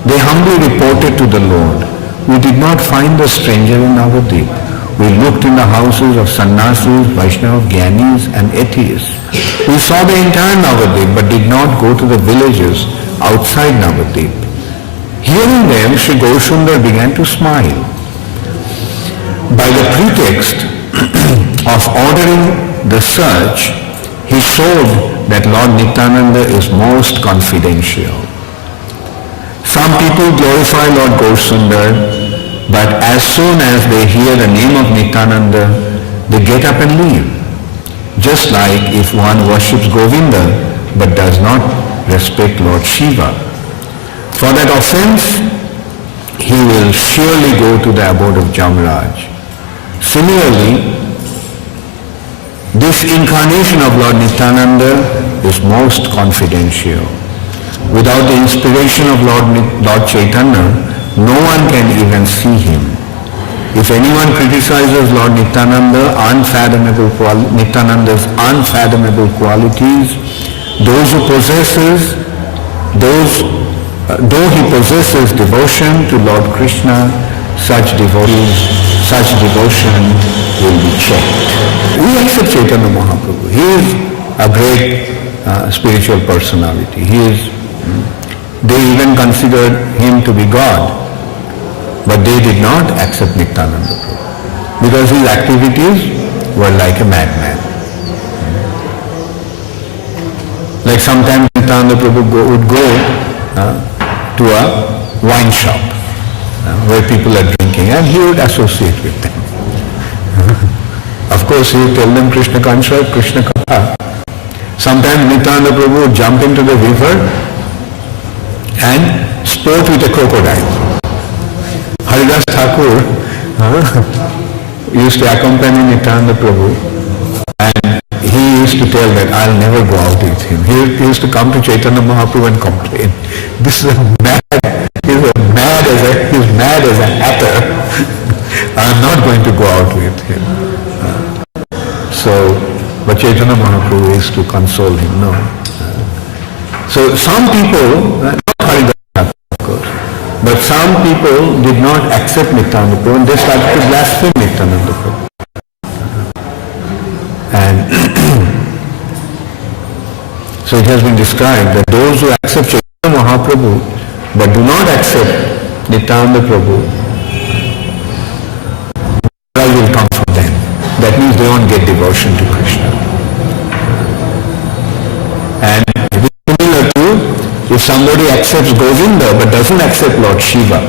They humbly reported to the Lord, we did not find the stranger in Navadvip. We looked in the houses of sannyasis, Vaishnava, Gyanis and atheists. We saw the entire Navadvip but did not go to the villages outside Navadvip. Hearing them, Sri Gaurasundar began to smile. By the pretext of ordering the search, he showed that Lord Nityananda is most confidential. Some people glorify Lord Gaurasundar, but as soon as they hear the name of Nityananda, they get up and leave. Just like if one worships Govinda but does not respect Lord Shiva. For that offense, he will surely go to the abode of Jamraj. Similarly, this incarnation of Lord Nityananda is most confidential. Without the inspiration of Lord Chaitanya, no one can even see him. If anyone criticizes Lord Nityananda's unfathomable qualities, though he possesses devotion to Lord Krishna, such devotees such devotion will be checked. We accept Chaitanya Mahaprabhu. He is a great spiritual personality. They even considered him to be God, but they did not accept Nityananda Prabhu because his activities were like a madman. Like sometimes Nityananda Prabhu would go to a wine shop where people are drinking, and he would associate with them. Of course, he would tell them Krishna Kancha, Krishna Katha. Sometimes Nityananda Prabhu would jump into the river and sport with a crocodile. Haridas Thakur used to accompany Nityananda Prabhu, and he used to tell that I'll never go out with him. He used to come to Chaitanya Mahaprabhu and complain. This is he's mad as a hatter. I'm not going to go out with him. But Chaitanya Mahaprabhu used to console him. No. So some people, not Haridas Thakur, of course, but some people did not accept Nityananda Prabhu and they started to blaspheme Nityananda Prabhu. And so it has been described that those who accept Chaitanya Mahaprabhu but do not accept Nityananda Prabhu, Mara will come for them. That means they won't get devotion to Krishna. And it is similar to if somebody accepts Govinda but doesn't accept Lord Shiva,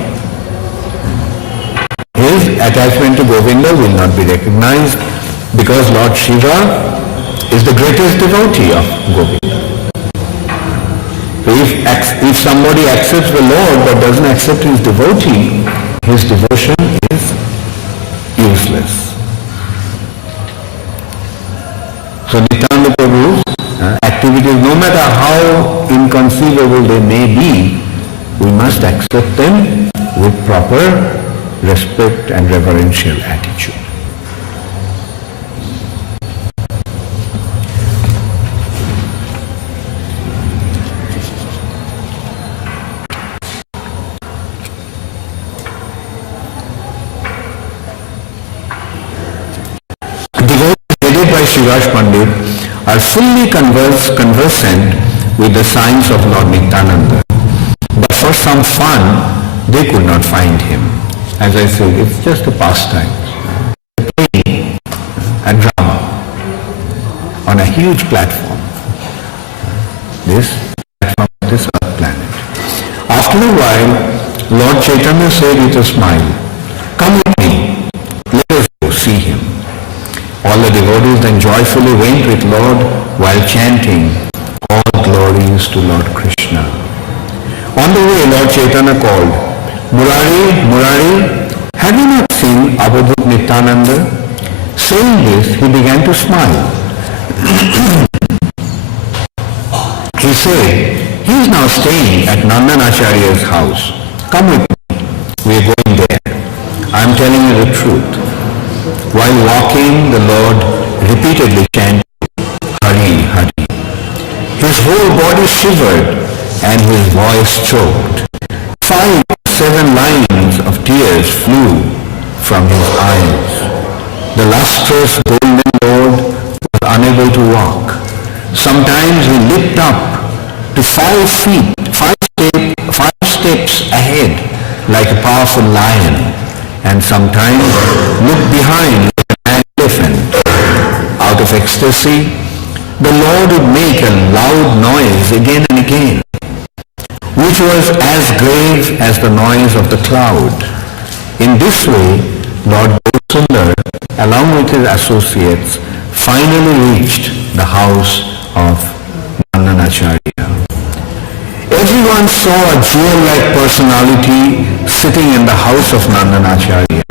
his attachment to Govinda will not be recognized because Lord Shiva is the greatest devotee of Govinda. So if somebody accepts the Lord but doesn't accept his devotee, his devotion is useless. So Nityananda Prabhu's activities, no matter how inconceivable they may be, we must accept them with proper respect and reverential attitude. Shivash Pandit are fully conversant with the signs of Lord Nityananda, but for some fun they could not find him. As I said, it's just a pastime. They're playing a drama on a huge platform. This platform of this earth planet. After a while, Lord Chaitanya said with a smile, "Come with me, let us go see him." All the devotees then joyfully went with Lord while chanting, "All glories to Lord Krishna." On the way, Lord Chaitanya called, "Murari, Murari, have you not seen Avadhut Nityananda?" Saying this, he began to smile. He said, "He is now staying at Nandanacharya's house. Come with me. We are going there. I am telling you the truth." While walking, the Lord repeatedly chanted, "Hari, Hari." His whole body shivered and his voice choked. 5 or 7 lines of tears flew from his eyes. The lustrous golden Lord was unable to walk. Sometimes he leaped up to 5 feet, 5 steps ahead like a powerful lion, and sometimes looked behind like an elephant. Out of ecstasy, the Lord would make a loud noise again and again, which was as grave as the noise of the cloud. In this way, Lord Sundar, along with his associates, finally reached the house of Nandanacharya. Everyone saw a jewel-like personality sitting in the house of Nandanacharya.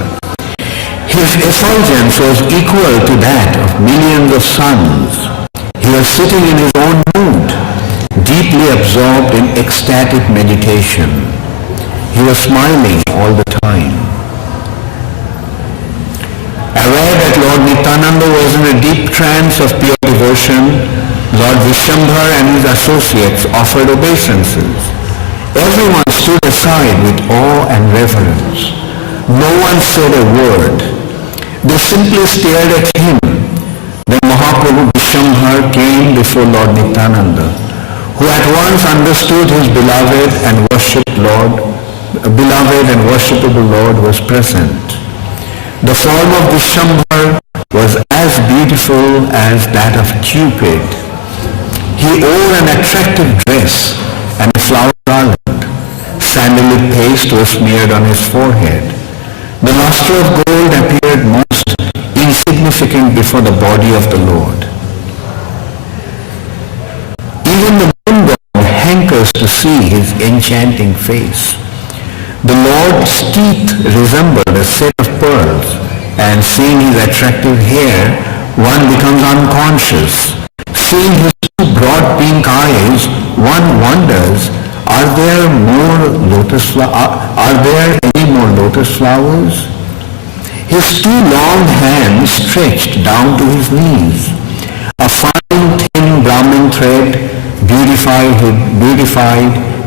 His effulgence was equal to that of millions of suns. He was sitting in his own mood, deeply absorbed in ecstatic meditation. He was smiling all the time. Aware that Lord Nityananda was in a deep trance of pure devotion, Lord Vishambhar and his associates offered obeisances. Everyone stood aside with awe and reverence. No one said a word. simply stared at him. Then Mahaprabhu Vishwambhar came before Lord Nityananda, who at once understood his beloved and worshipable Lord was present. The form of Vishwambhar was as beautiful as that of Cupid. He wore an attractive dress and a flower garland. Sandalwood paste was smeared on his forehead. The lustre of gold appeared most insignificant before the body of the Lord. Even the moon god hankers to see his enchanting face. The Lord's teeth resembled a set of pearls, and seeing his attractive hair, one becomes unconscious. Seeing his two broad pink eyes, one wonders, are there any more lotus flowers? His two long hands stretched down to his knees. A fine thin Brahmin thread beautified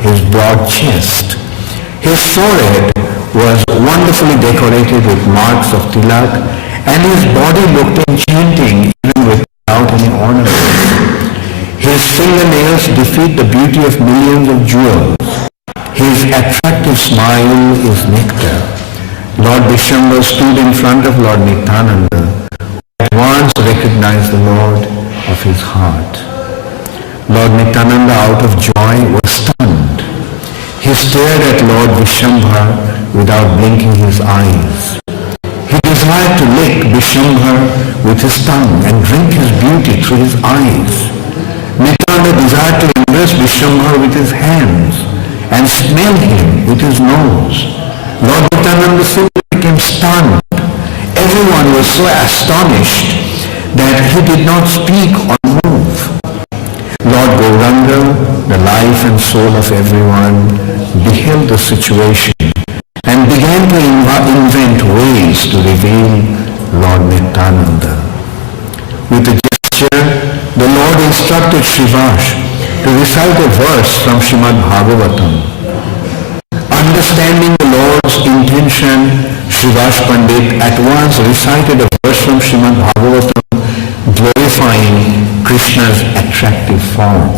his broad chest. His forehead was wonderfully decorated with marks of tilak, and his body looked enchanting even without any ornaments. His fingernails defeat the beauty of millions of jewels. His attractive smile is nectar. Lord Vishwambhar stood in front of Lord Nityananda, who at once recognized the Lord of his heart. Lord Nityananda, out of joy, was stunned. He stared at Lord Vishwambhar without blinking his eyes. He desired to lick Vishwambhar with his tongue and drink his beauty through his eyes. Nityananda desired to embrace Vishwambhar with his hands and smell him with his nose. Lord Nityananda simply became stunned. Everyone was so astonished that he did not speak or move. Lord Gauranga, the life and soul of everyone, beheld the situation and began to invent ways to reveal Lord Nityananda. With a gesture, the Lord instructed Srivash to recite a verse from Srimad Bhagavatam. Understanding the Lord's intention, Srivash Pandit at once recited a verse from Srimad Bhagavatam glorifying Krishna's attractive form.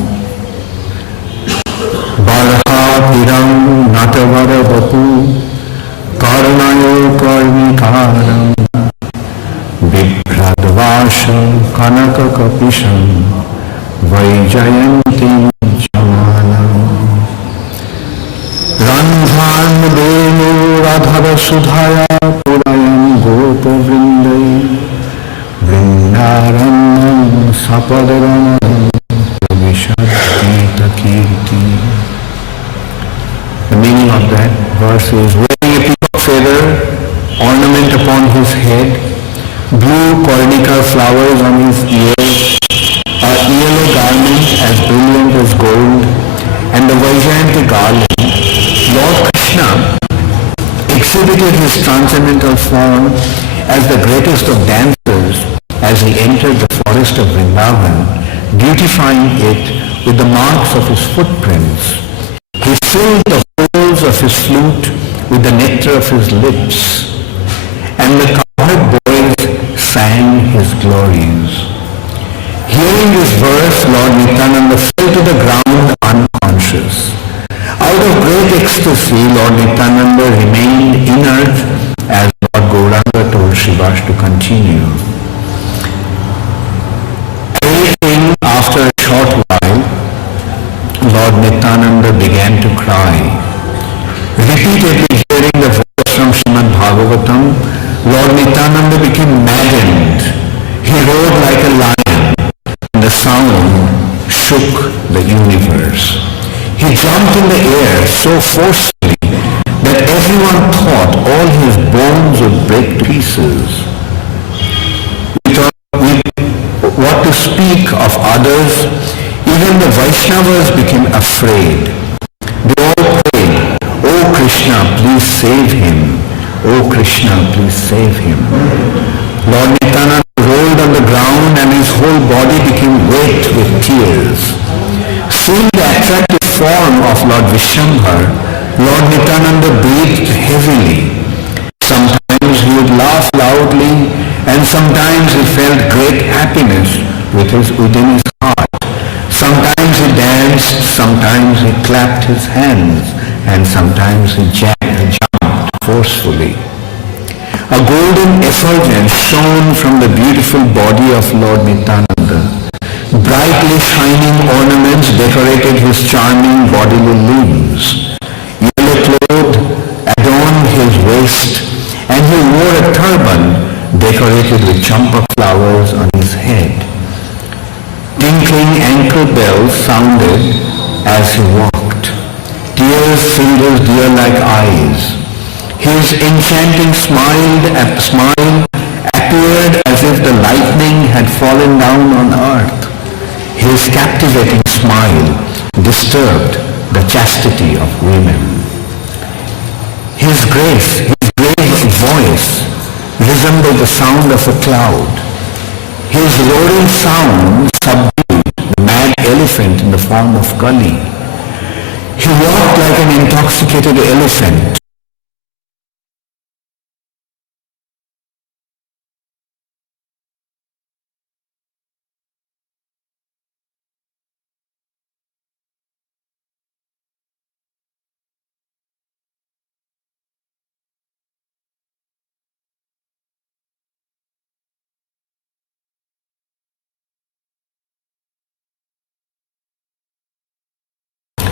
Baraha piram natavara bapu karanayo karmikaram vibhradvasham kanaka kapisham vaijayantim jamanam randhan venu radhava sudhaya purayam gopavrindai vrindaranam sapadaranam vishadita kirti. The meaning of that verse is wearing a peacock feather, ornament upon his head, blue cornica flowers on his ears, a yellow garment as brilliant as gold, and the Vaijayanti garland. Lord Krishna exhibited his transcendental form as the greatest of dancers as he entered the forest of Vrindavan, beautifying it with the marks of his footprints. He filled the holes of his flute with the nectar of his lips, and the cowherd boys sang his glories. Hearing this verse, Lord Nityananda fell to the ground unconscious. Out of great ecstasy, Lord Nityananda remained inert as Lord Gauranga told Srivash to continue. After a short while, Lord Nityananda began to cry. Repeatedly hearing the verse from Srimad Bhagavatam, Lord Nityananda became maddened. He roared like a lion, and the sound shook the universe. He jumped in the air so forcefully that everyone thought all his bones would break to pieces. What to speak of others, even the Vaishnavas became afraid. They all prayed, "O Krishna, please save him. O Krishna, please save him." Lord Nityananda rolled on the ground and his whole body became wet with tears. Seeing the attractive form of Lord Vishwambhar, Lord Nityananda breathed heavily. Sometimes he would laugh loudly and sometimes he felt great happiness within his heart. Sometimes he danced, sometimes he clapped his hands, and sometimes he jumped forcefully. A golden effulgence shone from the beautiful body of Lord Nityananda. Brightly shining ornaments decorated his charming bodily limbs. Yellow clothes adorned his waist, and he wore a turban decorated with champa flowers on his head. Tinkling ankle bells sounded as he walked. Tears filled his deer-like eyes. His enchanting smile appeared as if the lightning had fallen down on earth. His captivating smile disturbed the chastity of women. His grave voice resembled the sound of a cloud. His roaring sound subdued the mad elephant in the form of Kali. He walked like an intoxicated elephant.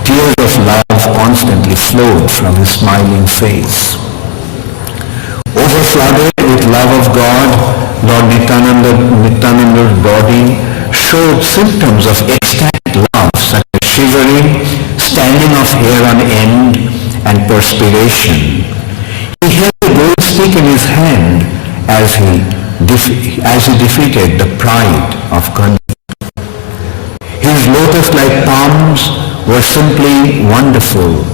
Tears of love constantly flowed from his smiling face. Overflooded with love of God, Lord Nityananda's body showed symptoms of ecstatic love such as shivering, standing of hair on end, and perspiration. He held a gold stick in his hand as he defeated the pride of Kali. His lotus-like palms were simply wonderful.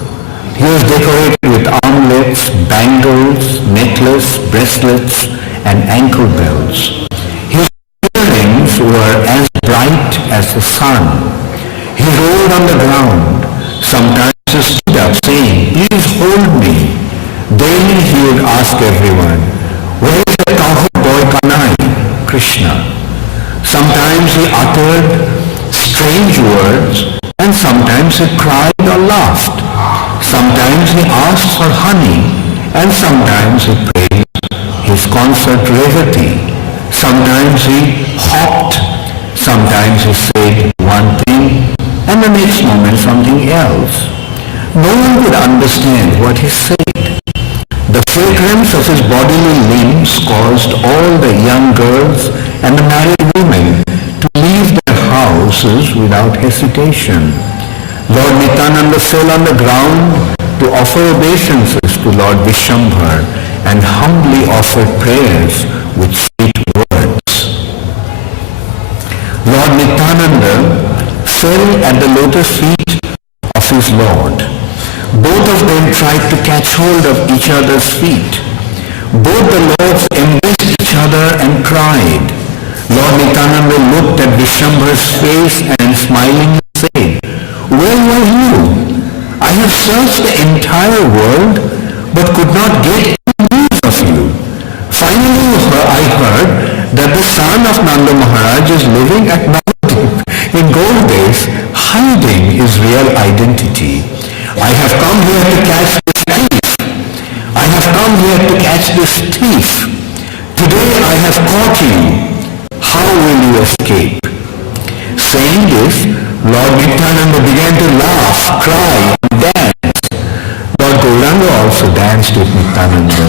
He was decorated with armlets, bangles, necklace, bracelets, and ankle bells. His earrings were as bright as the sun. He rolled on the ground. Sometimes he stood up saying, "Please hold me." Then he would ask everyone, "Where is the cowherd boy Kanai?" Krishna. Sometimes he uttered strange words, and sometimes he cried or laughed. Sometimes he asked for honey, and sometimes he praised his concert reverity. Sometimes he hopped, sometimes he said one thing, and the next moment something else. No one could understand what he said. The fragrance of his bodily limbs caused all the young girls and the married women to leave their houses without hesitation. Lord Nityananda fell on the ground to offer obeisances to Lord Vishambhar and humbly offered prayers with sweet words. Lord Nityananda fell at the lotus feet of his Lord. Both of them tried to catch hold of each other's feet. Both the lords embraced each other and cried. Lord Nityananda looked at Vishambhar's face and smilingly said, "Where were you? I have searched the entire world but could not get any news of you. Finally I heard that the son of Nanda Maharaj is living at Navadvip in gold days, hiding his real identity. I have come here to catch this thief. I have come here to catch this thief. Today I have caught you. How will you escape?" Saying this, Lord Nityananda began to laugh, cry, and dance. Lord Gauranga also danced with Nityananda.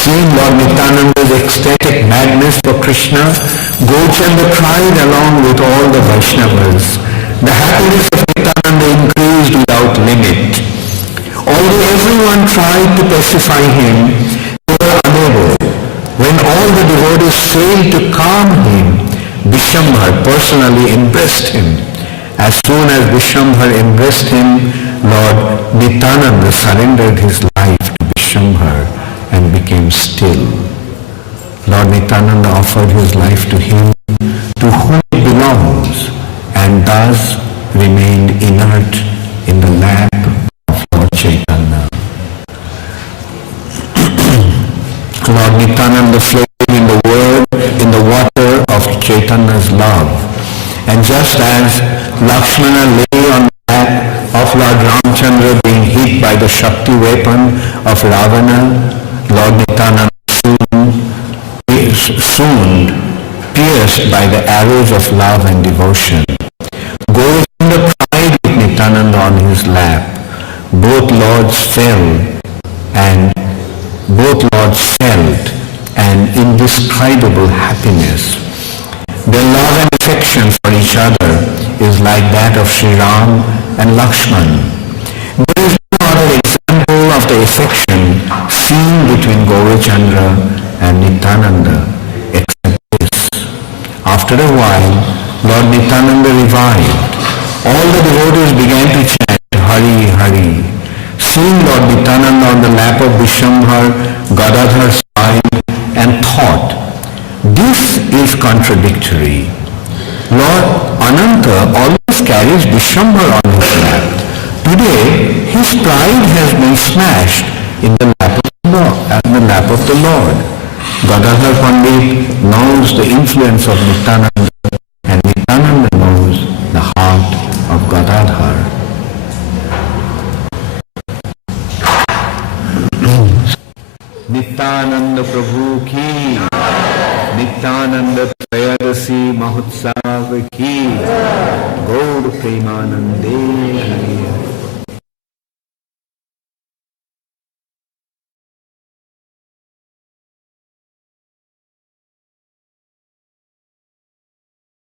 Seeing Lord Nityananda's ecstatic madness for Krishna, Gaurchanda cried along with all the Vaishnavas. The happiness of Nityananda increased without limit. Although everyone tried to pacify him, they were unable. When all the devotees failed to calm him, Vishambhar personally embraced him. As soon as Vishambhar embraced him, Lord Nityananda surrendered his life to Vishambhar and became still. Lord Nityananda offered his life to him, to whom it belongs, and thus remained inert in the lap of Lord Chaitanya. Lord Nityananda floated in the world Chaitanya's love. And just as Lakshmana lay on the lap of Lord Ramchandra being hit by the Shakti weapon of Ravana, Lord Nityananda soon pierced by the arrows of love and devotion. Govindra cried with Nityananda on his lap. Both lords felt an indescribable happiness. Their love and affection for each other is like that of Sri Ram and Lakshman. There is no other example of the affection seen between Gaurachandra and Nityananda except this. After a while, Lord Nityananda revived. All the devotees began to chant Hari Hari. Seeing Lord Nityananda on the lap of Vishwambhar, Gadadhar smiled and thought, this is contradictory. Lord Ananta always carries Vishwambhar on his lap. Today, his pride has been smashed in the lap of the Lord. Gadadhar Pandit knows the influence of Nityananda, and Nityananda knows the heart of Gadadhar. Nityananda Prabhu ki, Nityananda Trayadasi Mahotsav ki, Gaur Premanande Hari.